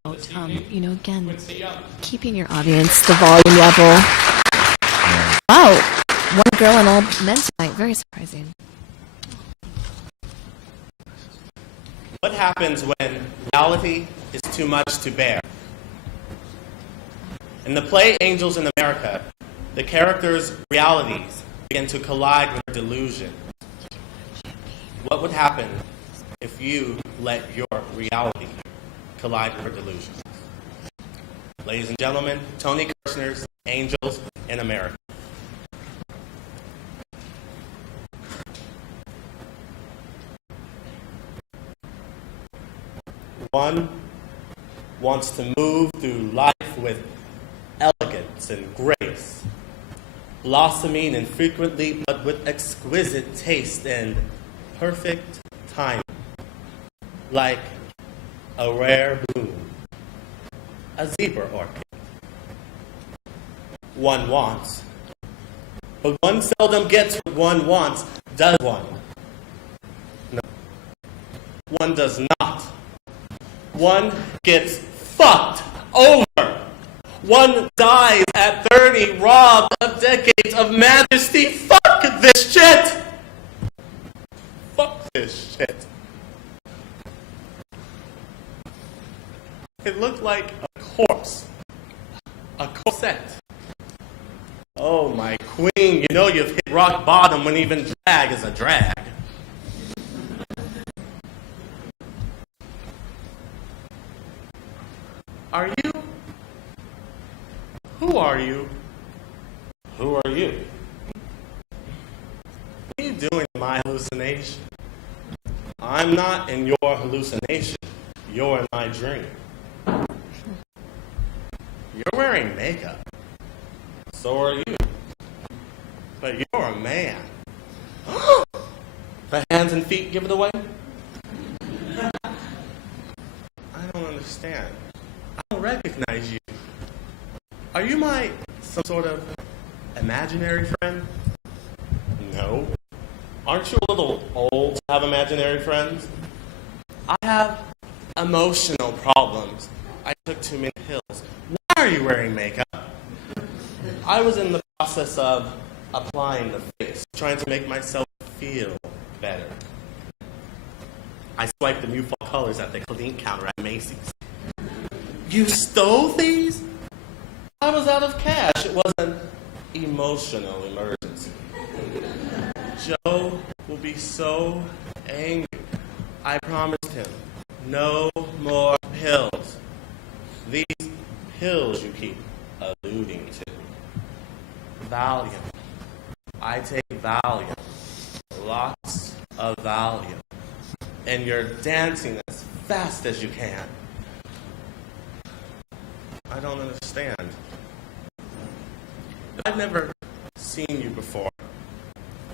Again, keeping your audience, the volume level. Wow, one girl and all men tonight. Very surprising. What happens when reality is too much to bear? In the play Angels in America, the characters' realities begin to collide with delusion. What would happen if you let your reality collide with delusion? Ladies and gentlemen, Tony Kirshner's Angels in America. One wants to move through life with elegance and grace, blossoming infrequently but with exquisite taste and perfect timing, like a rare bloom, a zebra orchid. One wants, but one seldom gets what one wants, does one? No. one does not. One gets fucked over. One dies at 30, robbed of decades of majesty. Fuck this shit! Fuck this shit. It looked like a corpse. A corset. Oh, my queen, you know you've hit rock bottom when even drag is a drag. Are you? Who are you? Who are you? What are you doing in my hallucination? I'm not in your hallucination. You're in my dream. You're wearing makeup. So are you. But you're a man. The hands and feet give it away? I don't understand. I don't recognize you. Are you some sort of imaginary friend? No. Aren't you a little old to have imaginary friends? I have emotional problems. I took too many pills. Why are you wearing makeup? I was in the process of applying the face, trying to make myself feel better. I swiped the new fall colors at the clean counter at Macy's. You stole these? I was out of cash. It was an emotional emergency. Joe will be so angry. I promised him no more pills. These pills you keep alluding to. Valium. I take Valium. Lots of Valium. And you're dancing as fast as you can. I don't understand. If I've never seen you before,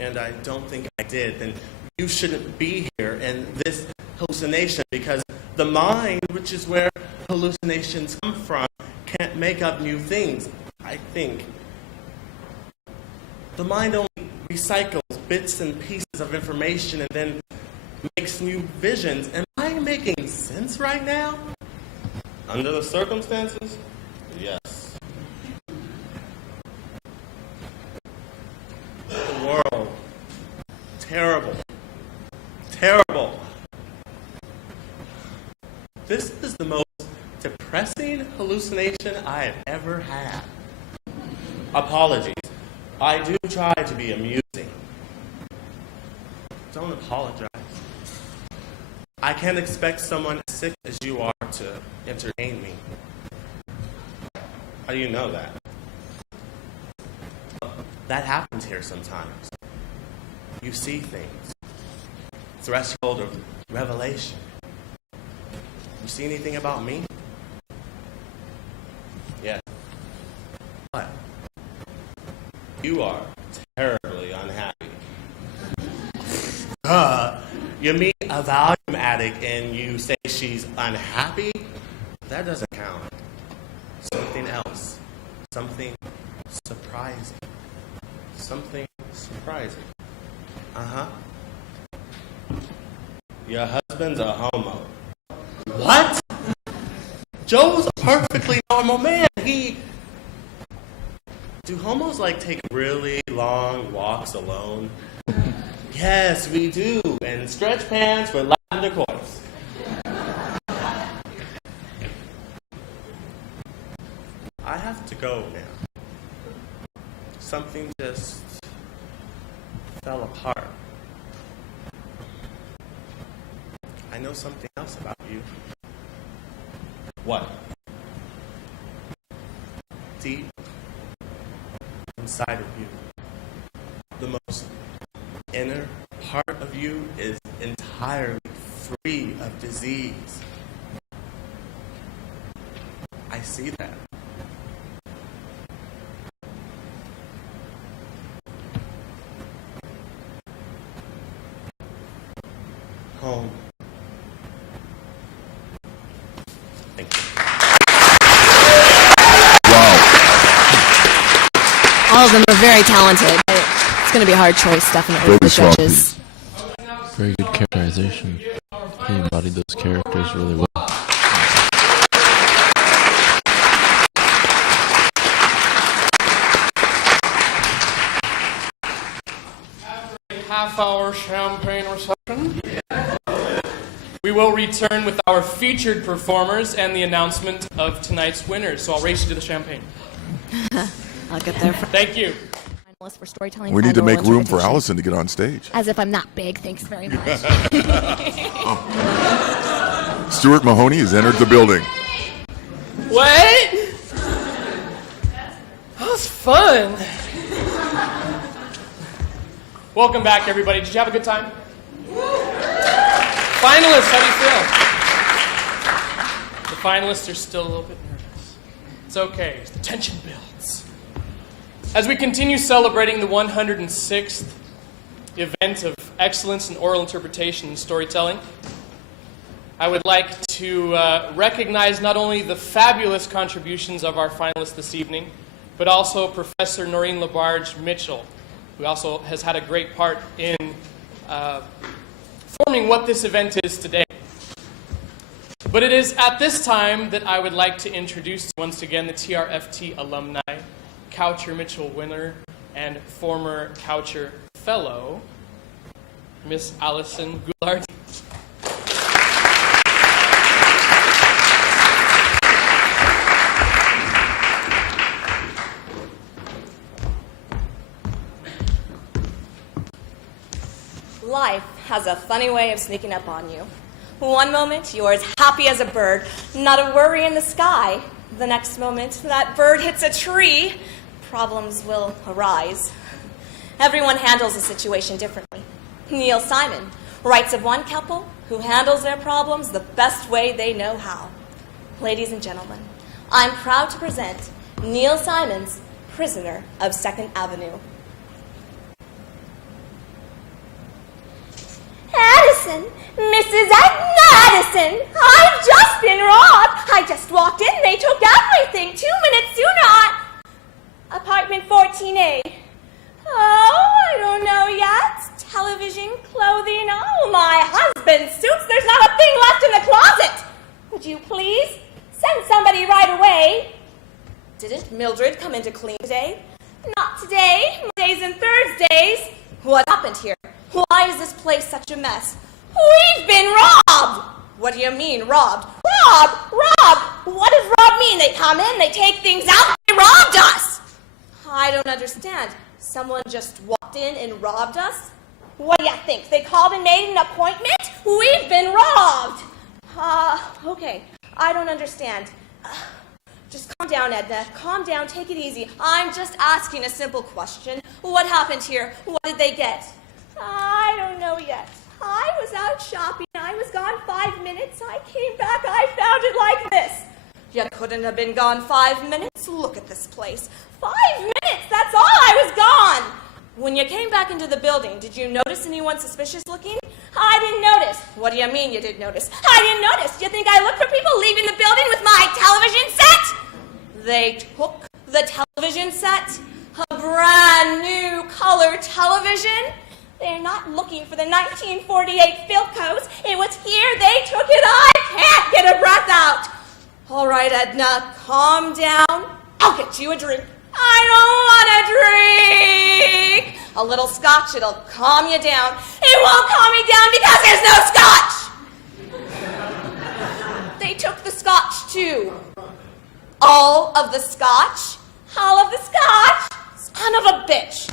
and I don't think I did, then you shouldn't be here in this hallucination, because the mind, which is where hallucinations come from, can't make up new things. I think the mind only recycles bits and pieces of information and then makes new visions. Am I making sense right now? Under the circumstances? Yes. The world. Terrible. Terrible. This is the most depressing hallucination I have ever had. Apologies. I do try to be amusing. Don't apologize. I can't expect someone as sick as you are to entertain me. How do you know that? That happens here sometimes. You see things. Threshold of revelation. You see anything about me? Yes. What? You are terribly unhappy. You meet a Valium addict and you say she's unhappy? That doesn't count. Something else. Something surprising. Something surprising. Uh-huh. Your husband's a homo. What? Joe's a perfectly normal man. Do homos take really long walks alone? Yes, we do. And stretch pants with lavender coils. I have to go now. Something just fell apart. I know something else about you. What? Deep inside of you, the most inner part of you is entirely free of disease. I see that. Home. Thank you. All of them are very talented. It's going to be a hard choice, definitely, for the judges. Very good characterization. He embodied those characters really well. Half-hour champagne reception. We will return with our featured performers and the announcement of tonight's winners. So I'll race you to the champagne. I'll get there. Thank you. For storytelling. We need to make room for interpretation. Allison to get on stage. As if I'm not big. Thanks very much. Stuart Mahoney has entered the building. What? That was fun. Welcome back, everybody. Did you have a good time? Finalists, how do you feel? The finalists are still a little bit nervous. It's okay. The tension builds. As we continue celebrating the 106th event of excellence in oral interpretation and storytelling, I would like to recognize not only the fabulous contributions of our finalists this evening, but also Professor Noreen Labarge Mitchell, who also has had a great part in forming what this event is today. But it is at this time that I would like to introduce once again the TRFT alumni, Kaucher Mitchell winner, and former Kaucher fellow, Miss Allison Goulart. Life has a funny way of sneaking up on you. One moment, you're as happy as a bird, not a worry in the sky. The next moment, that bird hits a tree. Problems will arise. Everyone handles a situation differently. Neil Simon writes of one couple who handles their problems the best way they know how. Ladies and gentlemen, I'm proud to present Neil Simon's Prisoner of 2nd Avenue. Addison, Mrs. Addison, I've just been robbed. I just walked in, they took everything. 2 minutes sooner. Apartment 14A. Oh, I don't know yet. Television, clothing, oh, my husband's suits. There's not a thing left in the closet. Would you please send somebody right away? Didn't Mildred come in to clean today? Not today. Mondays and Thursdays. What happened here? Why is this place such a mess? We've been robbed! What do you mean, robbed? Robbed! Robbed! What does rob mean? They come in, they take things out, they robbed us! I don't understand. Someone just walked in and robbed us? What do you think? They called and made an appointment? We've been robbed! Okay. I don't understand. Just calm down, Edna. Calm down, take it easy. I'm just asking a simple question. What happened here? What did they get? I don't know yet. I was out shopping. I was gone 5 minutes. I came back. I found it like this. You couldn't have been gone 5 minutes. Look at this place. 5 minutes. That's all I was gone. When you came back into the building, did you notice anyone suspicious looking? I didn't notice. What do you mean you didn't notice? I didn't notice. Do you think I looked for people leaving the building with my television set? They took the television set. A brand new color television. They're not looking for the 1948 Philcos. It was here. They took it. I can't get a breath out. All right, Edna, calm down. I'll get you a drink. I don't want a drink. A little scotch, it'll calm you down. It won't calm me down because there's no scotch. They took the scotch, too. All of the scotch? All of the scotch? Son of a bitch.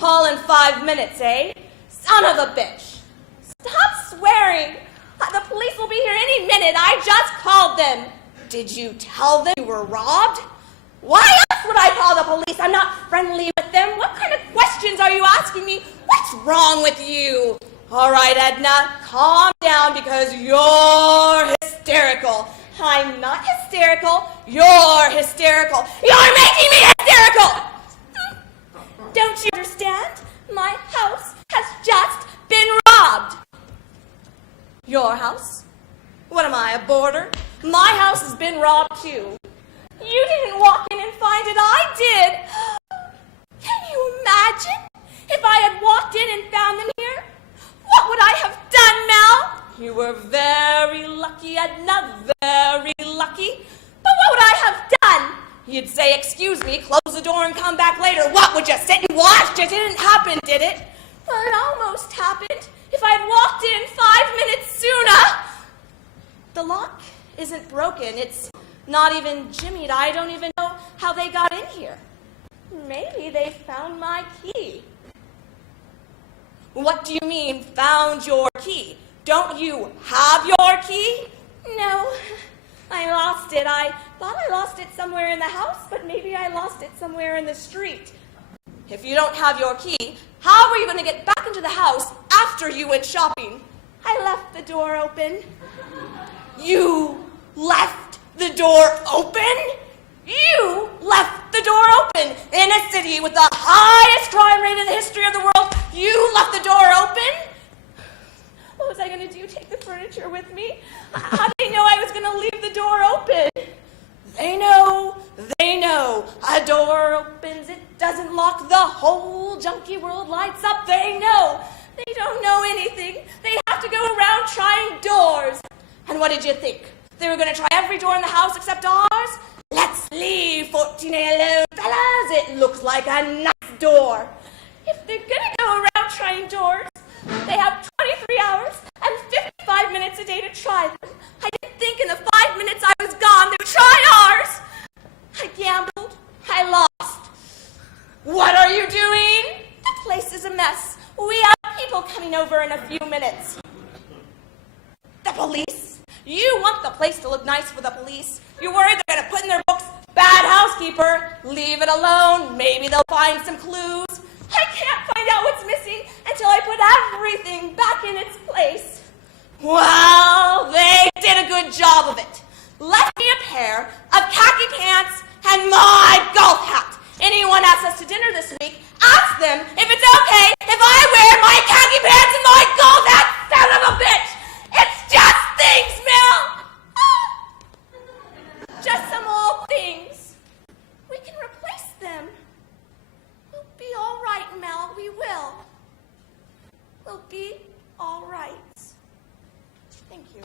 All in 5 minutes, eh? Son of a bitch. Stop swearing. The police will be here any minute. I just called them. Did you tell them you were robbed? Why else would I call the police? I'm not friendly with them. What kind of questions are you asking me? What's wrong with you? All right, Edna, calm down because you're hysterical. I'm not hysterical. You're hysterical. You're making me hysterical! Don't you understand? My house has just been robbed. Your house? What am I, a boarder? My house has been robbed too. You didn't walk in and find it, I did. Can you imagine if I had walked in and found them here? What would I have done, Mel? You were very lucky and not very lucky. But what would I have done? You'd say, excuse me, close the door and come back later. What, would you sit and watch? It didn't happen, did it? Well, it almost happened. If I'd walked in 5 minutes sooner. The lock isn't broken. It's not even jimmied. I don't even know how they got in here. Maybe they found my key. What do you mean, found your key? Don't you have your key? No, I lost it. I thought I lost it somewhere in the house, but maybe I lost it somewhere in the street. If you don't have your key, how are you going to get back into the house after you went shopping? I left the door open. You left the door open? You left the door open in a city with the highest crime rate in the history of the world. You left the door open? What was I going to do? Take the furniture with me? How did they know I was going to leave the door open? They know. A door opens, it doesn't lock, the whole junky world lights up. They know. They don't know anything. They have to go around trying doors. And what did you think? They were going to try every door in the house except ours? Let's leave 14A alone, fellas. It looks like a nice door. If they're going to go around trying doors, they have 23 hours and 55 minutes a day to try them. I didn't think in the 5 minutes I was gone they would try ours. I gambled. I lost. What are you doing? The place is a mess. We have people coming over in a few minutes. The police? You want the place to look nice for the police? You're worried they're going to put in their books, bad housekeeper, leave it alone, maybe they'll find some clues. I can't find out what's missing until I put everything back in its place. Well, they did a good job of it. Left me a pair of khaki pants and my golf hat. Anyone asks us to dinner this week, ask them if it's okay if I wear my khaki pants and my golf hat, son of a bitch! It's just things, Mel! Just some old things. We can replace them. We'll be all right, Mel. We will. We'll be all right. Thank you.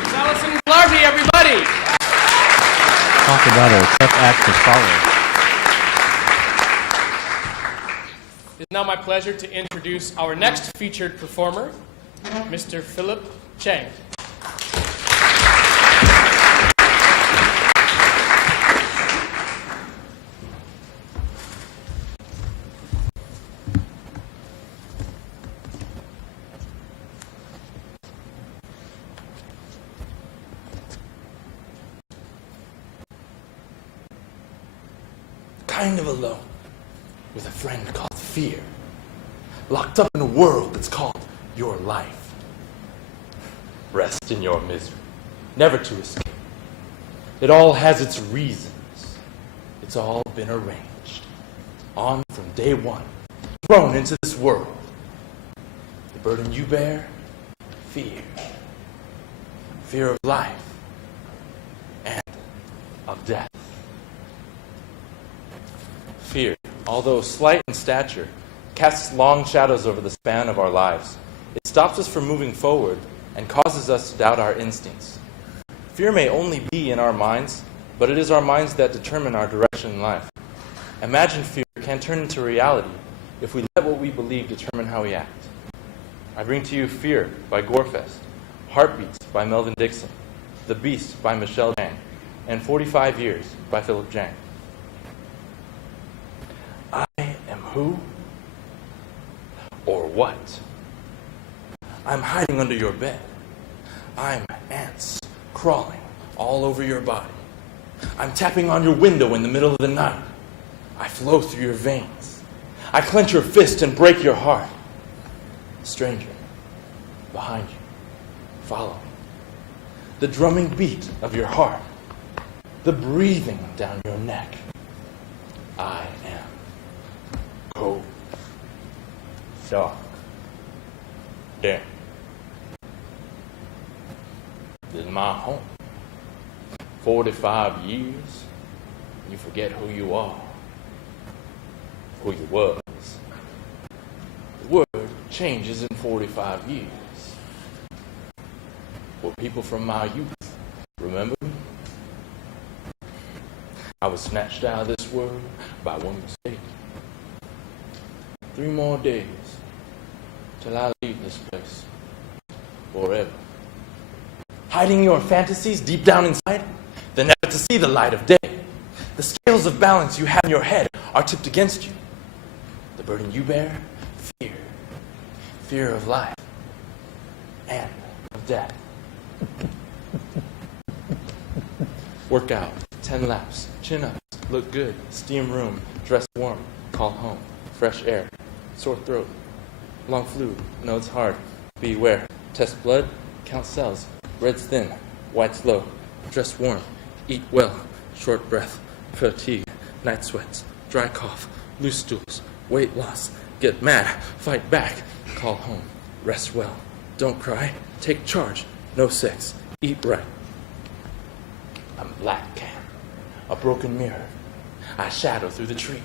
It's Allison Glarvey, everybody. Talk about a tough act to follow. It's now my pleasure to introduce our next featured performer, Mr. Philip Chang. Kind of alone, with a friend called fear, locked up in a world that's called your life. Rest in your misery, never to escape. It all has its reasons. It's all been arranged. On from day one, thrown into this world. The burden you bear, fear. Fear of life and of death. Fear, although slight in stature, casts long shadows over the span of our lives. It stops us from moving forward and causes us to doubt our instincts. Fear may only be in our minds, but it is our minds that determine our direction in life. Imagine fear can turn into reality if we let what we believe determine how we act. I bring to you Fear by Gorefest, Heartbeats by Melvin Dixon, The Beast by Michelle Jang, and 45 Years by Philip Jang. I am who or what? I'm hiding under your bed. I'm ants crawling all over your body. I'm tapping on your window in the middle of the night. I flow through your veins. I clench your fist and break your heart. Stranger, behind you, follow me. The drumming beat of your heart. The breathing down your neck. I am cold, dark, damp. This is my home. 45 years, you forget who you are. who you was. The word changes in 45 years. Will people from my youth remember me? I was snatched out of this world by one mistake. 3 more days till I leave this place forever. Hiding your fantasies deep down inside, they're never to see the light of day. The scales of balance you have in your head are tipped against you. The burden you bear, fear. Fear of life and of death. Work out, 10 laps, chin ups, look good, steam room, dress warm, call home, fresh air, sore throat, long flu, no it's hard, beware, test blood, count cells, red's thin, white's low, dress warm, eat well, short breath, fatigue, night sweats, dry cough, loose stools, weight loss, get mad, fight back, call home, rest well, don't cry, take charge, no sex, eat right. I'm a black cat, a broken mirror. I shadow through the trees.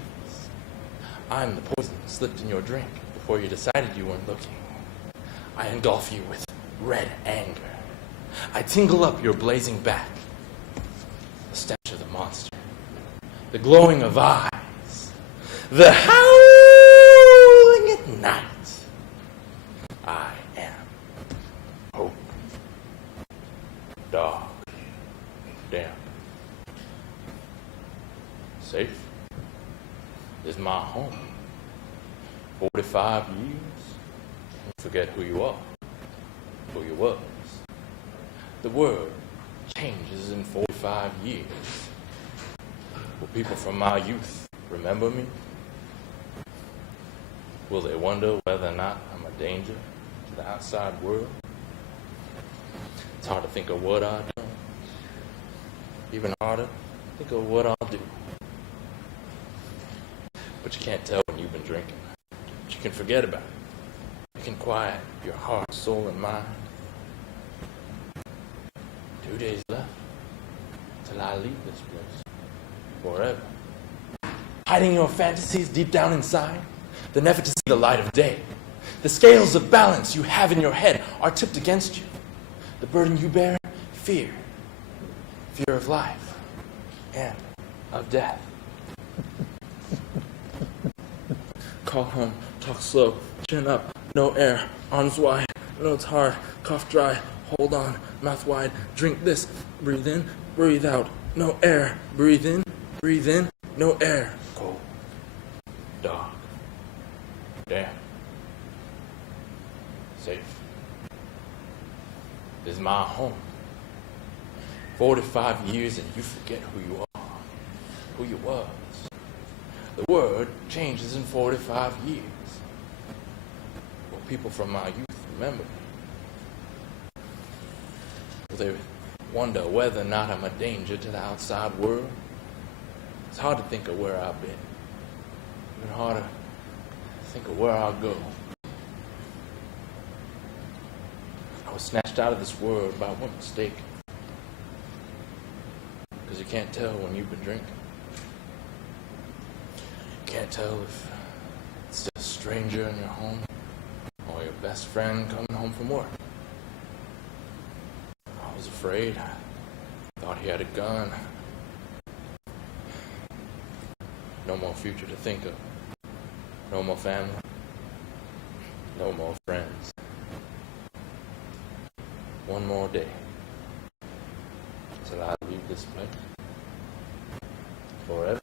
I'm the poison slipped in your drink before you decided you weren't looking. I engulf you with red anger. I tingle up your blazing back. The stench of the monster, the glowing of eyes, the howling at night. I am hope. Dog. Damn. Safe is my home. 45 years, you forget who you are, who you was. The word changes in 45 years. Will people from my youth remember me? Will they wonder whether or not I'm a danger to the outside world? It's hard to think of what I've done. Even harder, think of what I'll do. But you can't tell when you've been drinking. But you can forget about it. You can quiet your heart, soul, and mind. 2 days left till I leave this place forever. Hiding your fantasies deep down inside, they're never to see the light of day. The scales of balance you have in your head are tipped against you. The burden you bear, fear. Fear of life and of death. Call home, talk slow, chin up, no air, arms wide, nose hard, cough dry, hold on, mouth wide, drink this, breathe in, breathe out, no air, breathe in, no air. Cold, dark, damp, safe. This is my home. 45 years and you forget who you are, who you was. The word changes in 45 years. Will people from my youth remember me? Will they wonder whether or not I'm a danger to the outside world? It's hard to think of where I've been. Even harder to think of where I'll go. I was snatched out of this world by one mistake. Because you can't tell when you've been drinking. You can't tell if it's just a stranger in your home or your best friend coming home from work. I was afraid. I thought he had a gun. No more future to think of. No more family. No more friends. One more day till I leave this place forever.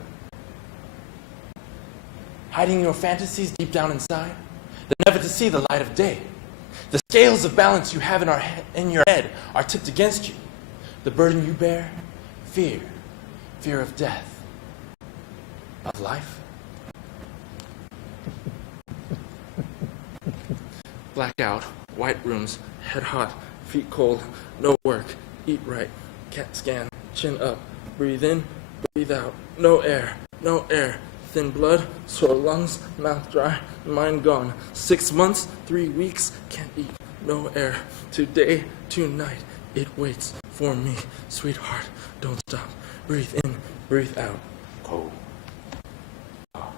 Hiding your fantasies deep down inside, they're never to see the light of day. The scales of balance you have in your head are tipped against you. The burden you bear, fear. Fear of death. Of life. Blackout, white rooms, head hot, feet cold, no work, eat right, CAT scan, chin up, breathe in, breathe out, no air, thin blood, sore lungs, mouth dry, mind gone, 6 months, 3 weeks, can't eat, no air, today, tonight, it waits for me, sweetheart, don't stop, breathe in, breathe out, cold, dark,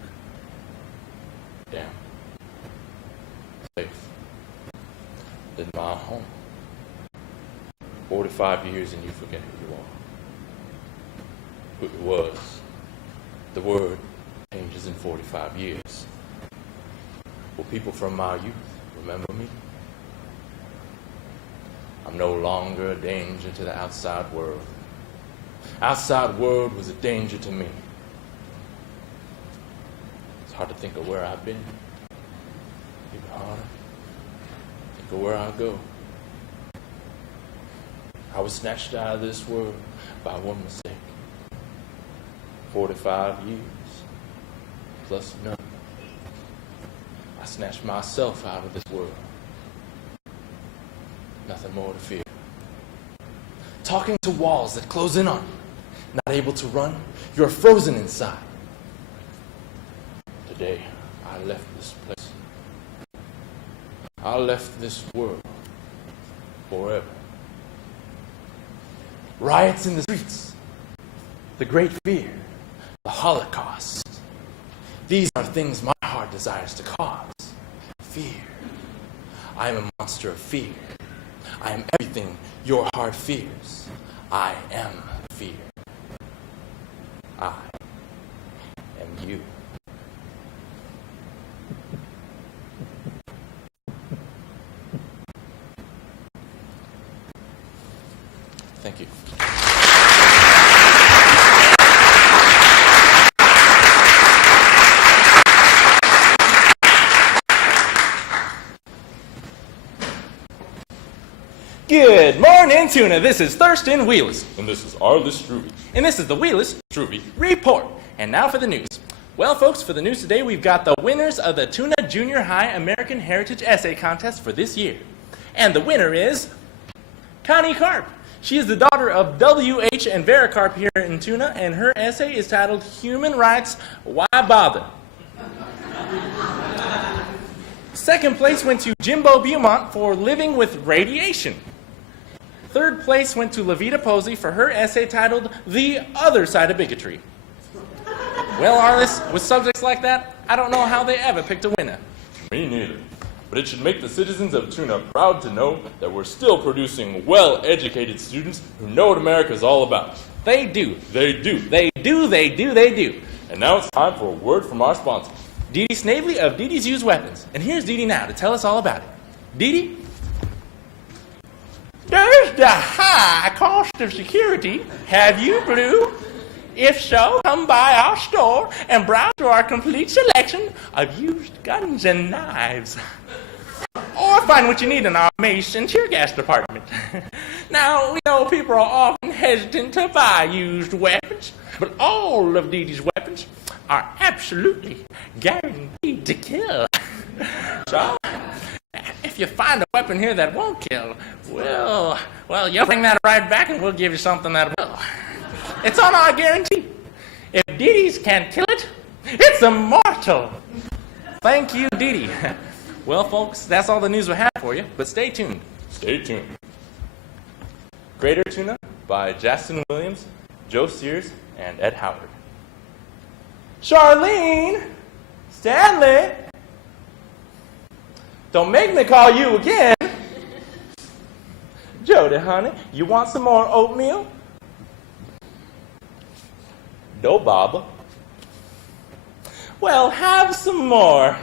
45 years and you forget who you are. Who it was. The word changes in 45 years. Will people from my youth remember me? I'm no longer a danger to the outside world. Outside world was a danger to me. It's hard to think of where I've been. Even harder, think of where I'll go. I was snatched out of this world by one mistake. 45 years plus none. I snatched myself out of this world. Nothing more to fear. Talking to walls that close in on you. Not able to run. You're frozen inside. Today, I left this place. I left this world forever. Riots in the streets. The Great Fear. The Holocaust. These are things my heart desires to cause. Fear. I am a monster of fear. I am everything your heart fears. I am fear. I am you. Thank you. Good morning, Tuna. This is Thurston Wheelis. And this is Arliss Struve. And this is the Wheelis Struve Report. And now for the news. Well, folks, for the news today, we've got the winners of the Tuna Junior High American Heritage Essay Contest for this year. And the winner is Connie Karp. She is the daughter of W.H. and Vera Karp here in Tuna, and her essay is titled Human Rights, Why Bother? Second place went to Jimbo Beaumont for Living with Radiation. Third place went to Levita Posey for her essay titled The Other Side of Bigotry. Well, Arliss, with subjects like that, I don't know how they ever picked a winner. Me neither. But it should make the citizens of Tuna proud to know that we're still producing well-educated students who know what America is all about. They do. They do. They do, they do, they do. And now it's time for a word from our sponsor. Dee Dee Snavely of Dee Dee's Used Weapons. And here's Dee Dee now to tell us all about it. Dee Dee? Does the high cost of security have you blue? If so, come by our store and browse through our complete selection of used guns and knives. Or find what you need in our mace and tear gas department. Now, we know people are often hesitant to buy used weapons, but all of Dee Dee's weapons are absolutely guaranteed to kill. So, if you find a weapon here that won't kill, well, you bring that right back and we'll give you something that will. It's on our guarantee. If Dee Dee's can't kill it, it's immortal. Thank you, Dee Dee. Well, folks, that's all the news we have for you, but stay tuned. Stay tuned. Greater Tuna by Justin Williams, Joe Sears, and Ed Howard. Charlene! Stanley! Don't make me call you again. Jody, honey, you want some more oatmeal? No, Baba. Well, have some more.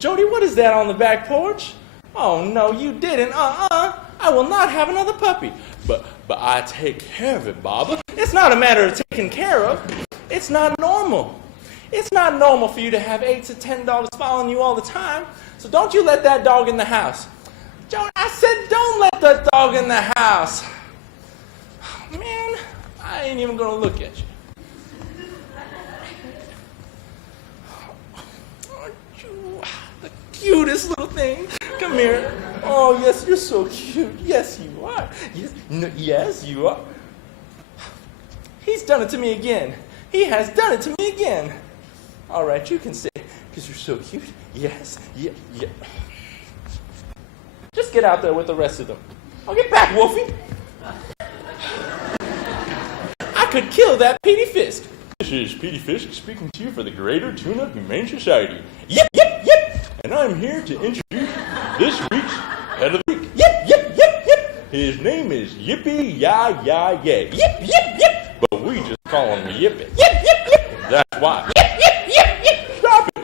Jody, what is that on the back porch? Oh, no, you didn't. I will not have another puppy. But I take care of it, Baba. It's not a matter of taking care of. It's not normal. It's not normal for you to have $8 to $10 following you all the time. So don't you let that dog in the house. Jody, I said don't let that dog in the house. Man, I ain't even going to look at you. Aren't you the cutest little thing? Come here. Oh, yes, you're so cute. Yes, you are. Yes, you are. He's done it to me again. He has done it to me again. All right, you can say, because you're so cute. Yes, yeah. Just get out there with the rest of them. Oh, get back, Wolfie. I could kill that Petey Fisk. This is Petey Fisk speaking to you for the Greater Tuna Humane Society. Yep. And I'm here to introduce this week's Head of the Week. Yep. His name is Yippee-Yi-Yi-Yay. Yip, yip, yip. But we just call him Yippee. Yip, yip, yip. That's why. Yip, yip, yip, yip. Stop it.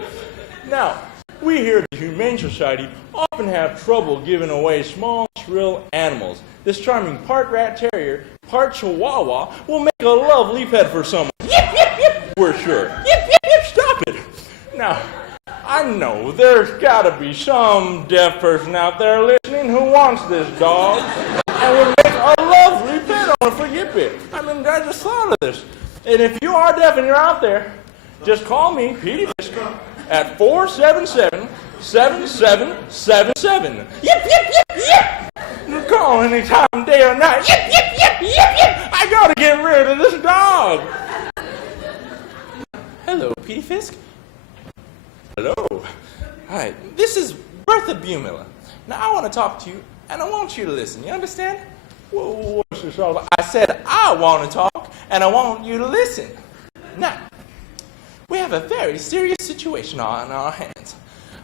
Now, we here at the Humane Society often have trouble giving away small, shrill animals. This charming part rat terrier, part chihuahua, will make a lovely pet for someone. Yip, yip, yip. We're sure. Yip, yip, yip. Stop it. Now, I know there's got to be some deaf person out there listening who wants this dog and would make a lovely pet owner for Yippee. I mean, I just thought of this. And if you are deaf and you're out there, just call me, Petey Fisker, at 477-7777. Yip, yip, yip, yip! You call anytime, day or night. Yip, yip, yip, yip, yip! I gotta get rid of this dog! Hello, Petey Fisk. Hello. Hi, this is Bertha Bumiller. Now, I want to talk to you, and I want you to listen. You understand? Well, what's this all about? I said I want to talk, and I want you to listen. Now, we have a very serious situation on our hands.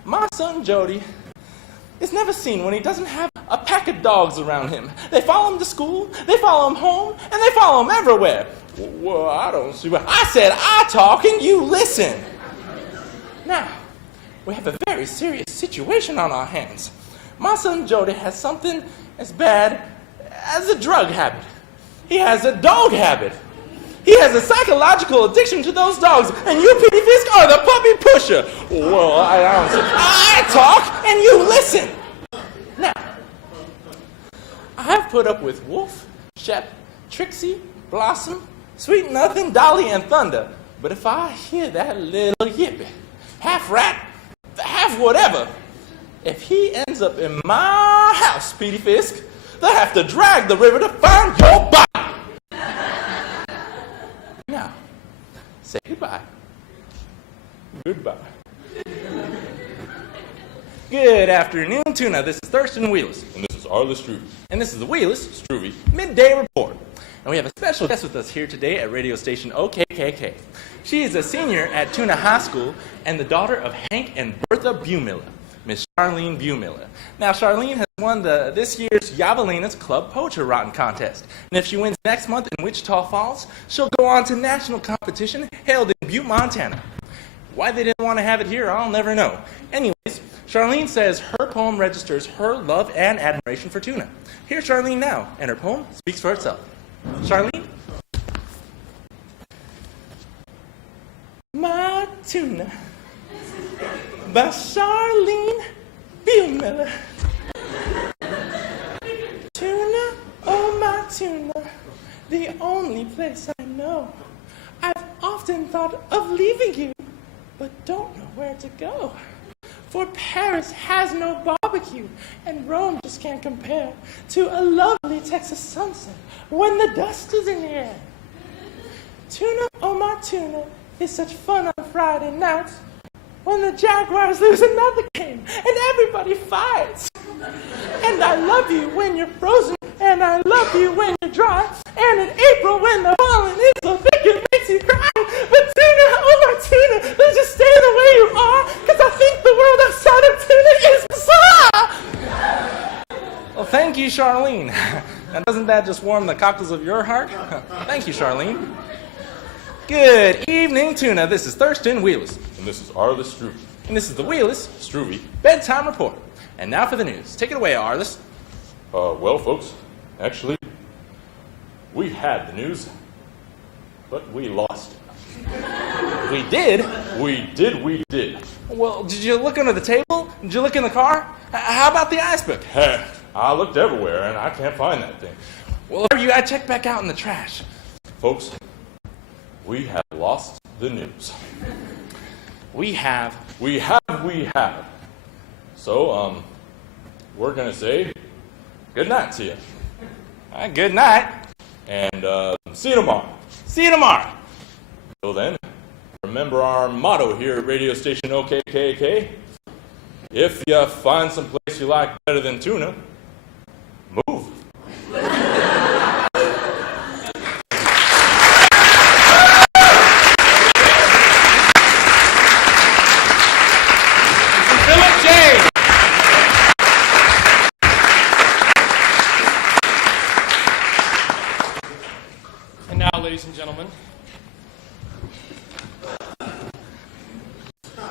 My son Jody is never seen when he doesn't have a pack of dogs around him. They follow him to school, they follow him home, and they follow him everywhere. Well, I don't see what... I said I talk and you listen. Now, we have a very serious situation on our hands. My son Jody has something as bad as a drug habit. He has a dog habit. He has a psychological addiction to those dogs, and you, Petey Fisk, are the puppy pusher. Well, I don't say. I talk, and you listen. Now, I have put up with Wolf, Shep, Trixie, Blossom, Sweet Nothing, Dolly, and Thunder. But if I hear that little Yippee, half rat, half whatever, if he ends up in my house, Petey Fisk, they'll have to drag the river to find your body. Now, say goodbye. Goodbye. Good afternoon, Tuna. This is Thurston Wheelis. And this is Arla Struve. And this is the Wheelis Struve Midday Report. And we have a special guest with us here today at radio station OKKK. She is a senior at Tuna High School and the daughter of Hank and Bertha Bumiller, Miss Charlene Bumiller. Now, Charlene has won this year's Yavalina's Club Poetry Writing Contest. And if she wins next month in Wichita Falls, she'll go on to national competition held in Butte, Montana. Why they didn't want to have it here, I'll never know. Anyways, Charlene says her poem registers her love and admiration for tuna. Here's Charlene now, and her poem speaks for itself. Charlene? My Tuna by Charlene Bumiller. Tuna, oh my tuna, the only place I know. I've often thought of leaving you, but don't know where to go. For Paris has no barbecue, and Rome just can't compare to a lovely Texas sunset when the dust is in the air. Tuna, oh my tuna, is such fun on Friday nights when the Jaguars lose another game and everybody fights. And I love you when you're frozen, and I love you when you're dry, and in April when the pollen is so thick it makes you cry. But tuna, oh my tuna, let's just stay the way you are, because I think the world outside of tuna is bizarre. Well, thank you, Charlene. Now, doesn't that just warm the cockles of your heart? Thank you, Charlene. Good evening, Tuna. This is Thurston Wheelis. And this is Arliss Struve. And this is the Wheelis Struve Bedtime Report. And now for the news. Take it away, Arliss. Well, folks, actually, we had the news, but we lost it. We did? We did. Well, did you look under the table? Did you look in the car? How about the ice book? I looked everywhere, and I can't find that thing. Well, you gotta check back out in the trash. Folks, we have lost the news. We have. So, we're gonna say good night to you. Good night. And, see you tomorrow. See you tomorrow. Till then, remember our motto here at radio station OKKK. If you find some place you like better than tuna, move. ladies and gentlemen.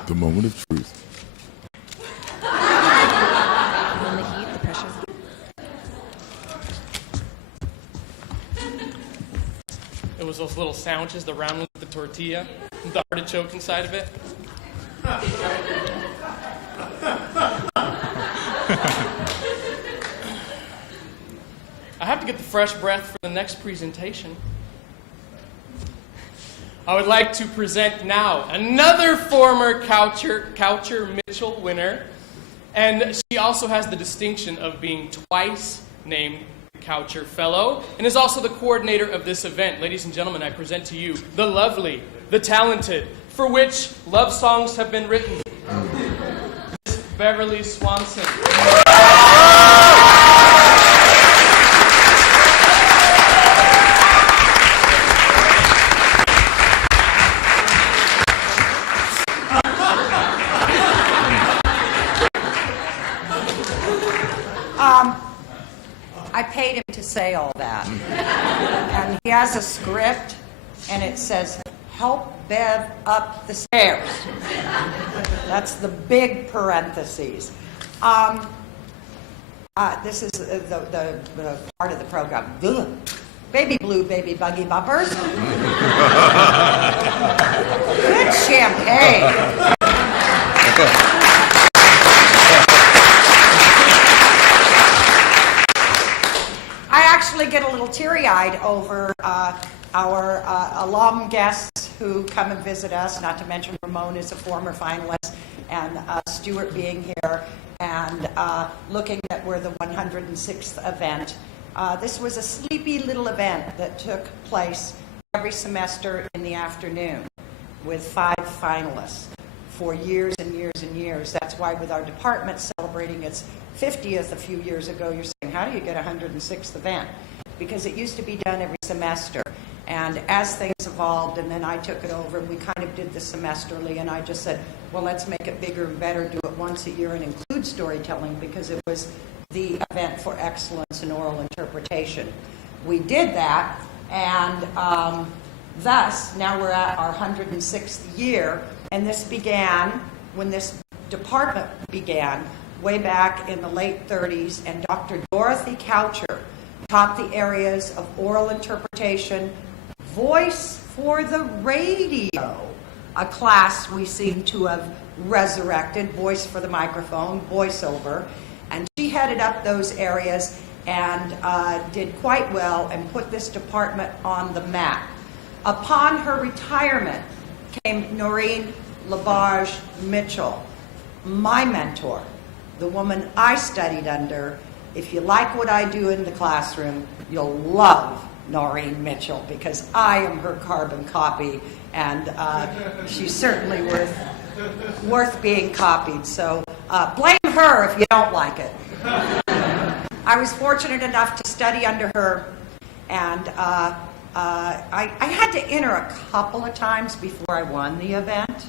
The moment of truth. In the heat, the pressure's It was those little sandwiches, the round one with the tortilla, the artichoke inside of it. I have to get the fresh breath for the next presentation. I would like to present now another former Kaucher Mitchell winner, and she also has the distinction of being twice named Kaucher Fellow, and is also the coordinator of this event. Ladies and gentlemen, I present to you the lovely, the talented, for which love songs have been written, Miss Mathis-Swanson. I paid him to say all that. And he has a script, and it says, "Help Bev up the stairs." That's the big parentheses. This is the part of the program. Ugh. Baby blue, baby buggy bumpers. Good champagne. I actually get a little teary-eyed over our alum guests who come and visit us, not to mention Ramon is a former finalist, and Stuart being here, and looking that we're the 106th event. This was a sleepy little event that took place every semester in the afternoon with 5 finalists for years and years and years. That's why with our department celebrating its 50th a few years ago, you're saying, how do you get a 106th event? Because it used to be done every semester. And as things evolved, and then I took it over, and we kind of did the semesterly, and I just said, well, let's make it bigger and better, do it once a year and include storytelling, because it was the event for excellence in oral interpretation. We did that, and thus, now we're at our 106th year, and this began when this department began way back in the late 30s, and Dr. Dorothy Kaucher taught the areas of oral interpretation, voice for the radio, a class we seem to have resurrected, voice for the microphone, voiceover, and she headed up those areas and did quite well and put this department on the map. Upon her retirement came Noreen Labarge Mitchell, my mentor, the woman I studied under. If you like what I do in the classroom, you'll love Noreen Mitchell, because I am her carbon copy, and she's certainly worth being copied. So blame her if you don't like it. I was fortunate enough to study under her, and I had to enter a couple of times before I won the event,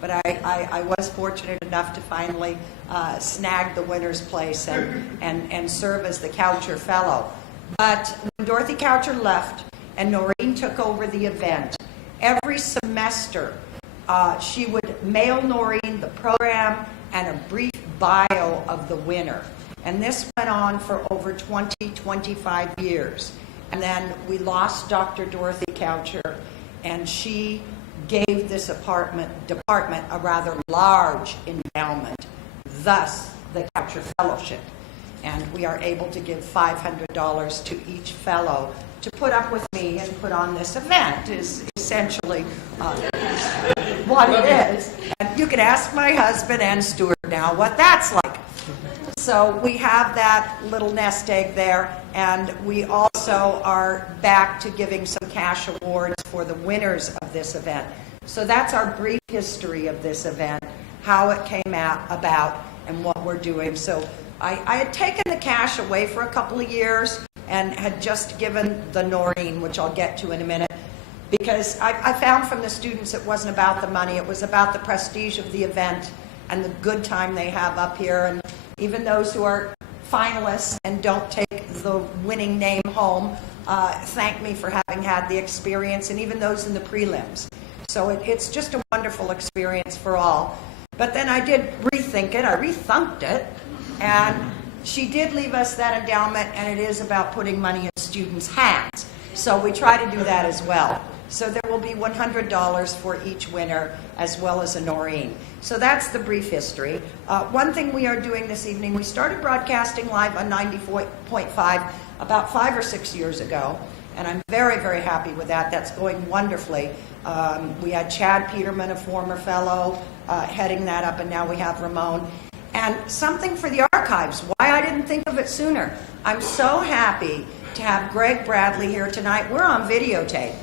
but I was fortunate enough to finally snag the winner's place and serve as the Kaucher Fellow. But when Dorothy Kaucher left and Noreen took over the event, every semester she would mail Noreen the program and a brief bio of the winner. And this went on for over 25 years. And then we lost Dr. Dorothy Kaucher, and she gave this department a rather large endowment, thus the Kaucher Fellowship. And we are able to give $500 to each fellow to put up with me and put on this event, is essentially what it is. And you can ask my husband and Stuart now what that's like. So we have that little nest egg there, and we also are back to giving some cash awards for the winners of this event. So that's our brief history of this event, how it came about, and what we're doing. So I had taken the cash away for a couple of years and had just given the Noreen, which I'll get to in a minute, because I found from the students it wasn't about the money, it was about the prestige of the event and the good time they have up here. And even those who are finalists and don't take the winning name home thank me for having had the experience, and even those in the prelims. So it's just a wonderful experience for all. But then I did rethink it, I rethunked it, and she did leave us that endowment, and it is about putting money in students' hands. So we try to do that as well. So there will be $100 for each winner, as well as a Noreen. So that's the brief history. One thing we are doing this evening, we started broadcasting live on 90.5 about 5 or 6 years ago, and I'm very, very happy with that. That's going wonderfully. We had Chad Peterman, a former fellow, heading that up, and now we have Ramon. And something for the archives, why I didn't think of it sooner. I'm so happy to have Greg Bradley here tonight. We're on videotape.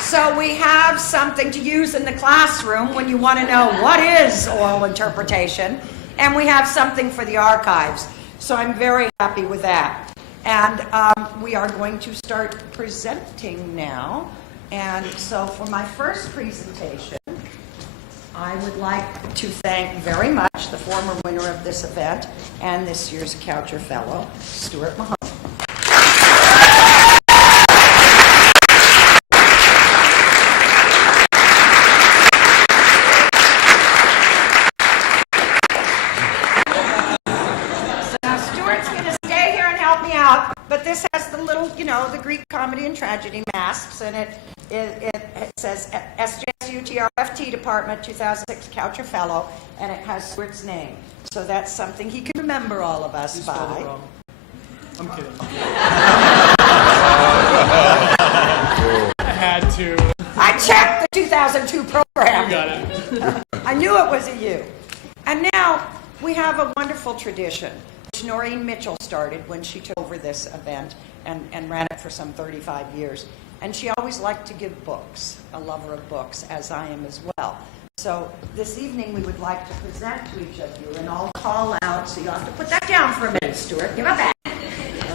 So we have something to use in the classroom when you want to know what is oral interpretation, and we have something for the archives. So I'm very happy with that. And we are going to start presenting now. And so for my first presentation, I would like to thank very much the former winner of this event and this year's Kaucher Fellow, Stuart Mahoney. But this has the little, the Greek comedy and tragedy masks, and it says SJSU TRFT Department 2006 Kaucher Fellow, and it has Stuart's name. So that's something he can remember all of us by. I'm kidding. I had to. I checked the 2002 program. You got it. I knew it was a you. And now we have a wonderful tradition, which Noreen Mitchell started when she took over this event and ran it for some 35 years. And she always liked to give books, a lover of books, as I am as well. So this evening we would like to present to each of you, and I'll call out, so you'll have to put that down for a minute, Stuart. Give it back.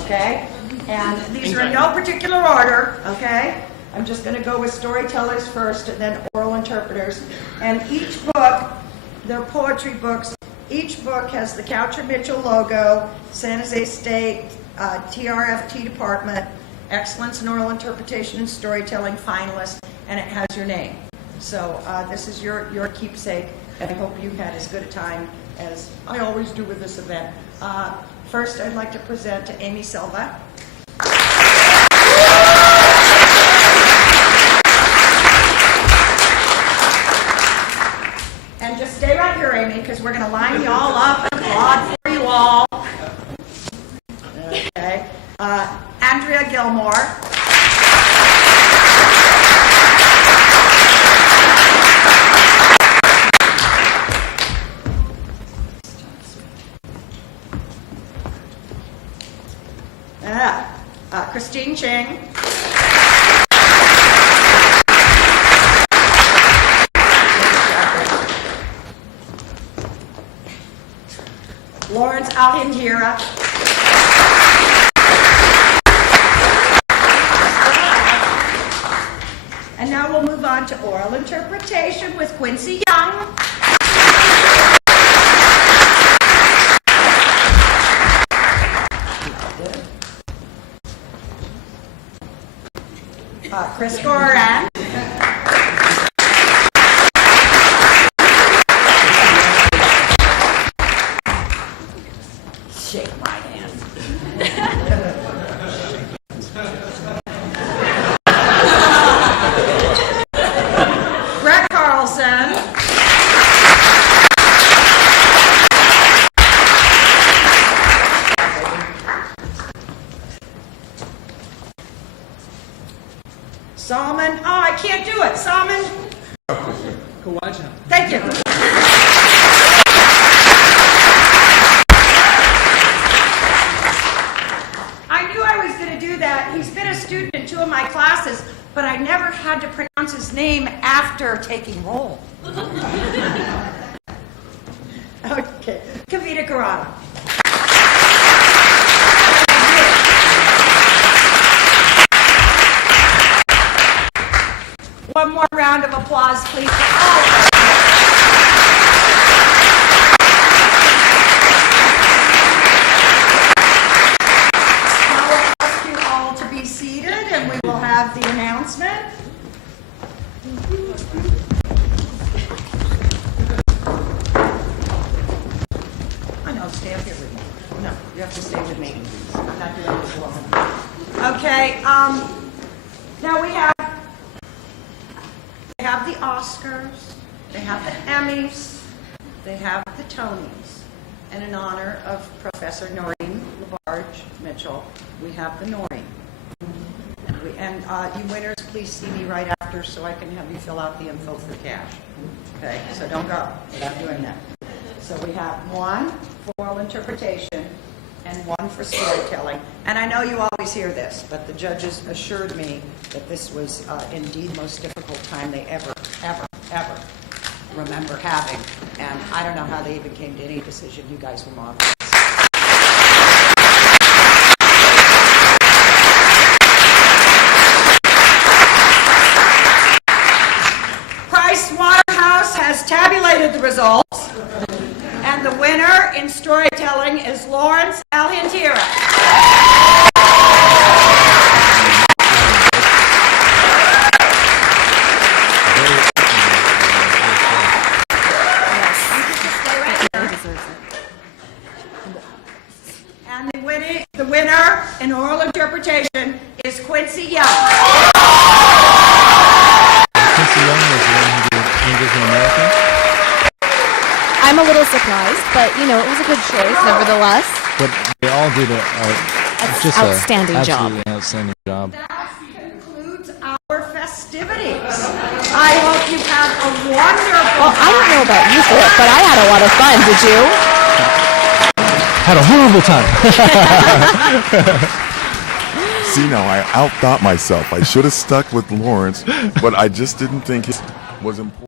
Okay? And these are in no particular order, okay? I'm just going to go with storytellers first and then oral interpreters. And each book, they're poetry books. Each book has the Kaucher Mitchell logo, San Jose State, TRFT Department, Excellence in Oral Interpretation and Storytelling finalist, and it has your name. So this is your keepsake, and I hope you had as good a time as I always do with this event. First, I'd like to present to Amy Silva. And just stay right here, Amy, because we're going to line you all up and applaud for you all. Okay. Andrea Gilmore. Christine Ching. Lawrence Alhindira. And now we'll move on to oral interpretation with Quincy Young. Chris Goran. Shake my hand. Brett Carlson. Salman. Oh, I can't do it. Salman. Kawaja. Thank you. I knew I was going to do that. He's been a student in 2 of my classes, but I never had to pronounce his name after taking roll. Okay. Kavita Karana. One more round of applause, please. For all of us. stay up here with me. No, you have to stay with me. I'm not doing this alone. Okay, now they have the Oscars, they have the Emmys, they have the Tonys. And in honor of Professor Noreen LaBarge Mitchell, we have the Noreen. And you winners, please see me right after so I can have you fill out the info for cash. Okay, so don't go without doing that. So we have one for oral interpretation and one for storytelling. And I know you always hear this, but the judges assured me that this was indeed the most difficult time they ever remember having. And I don't know how they even came to any decision. You guys were marvelous. Waterhouse has tabulated the results, and the winner in storytelling is Lawrence Alhantira. And the winner in oral interpretation is Quincy Young. Quincy Young was the one who did Angels in America. I'm a little surprised, but it was a good choice nevertheless. But they all did just outstanding job. Absolutely outstanding job. That concludes our festivities. I hope you had a wonderful Well, I don't know about you, Philip, but I had a lot of fun. Did you? Had a horrible time. See, now I outthought myself. I should have stuck with Lawrence, but I just didn't think it was important.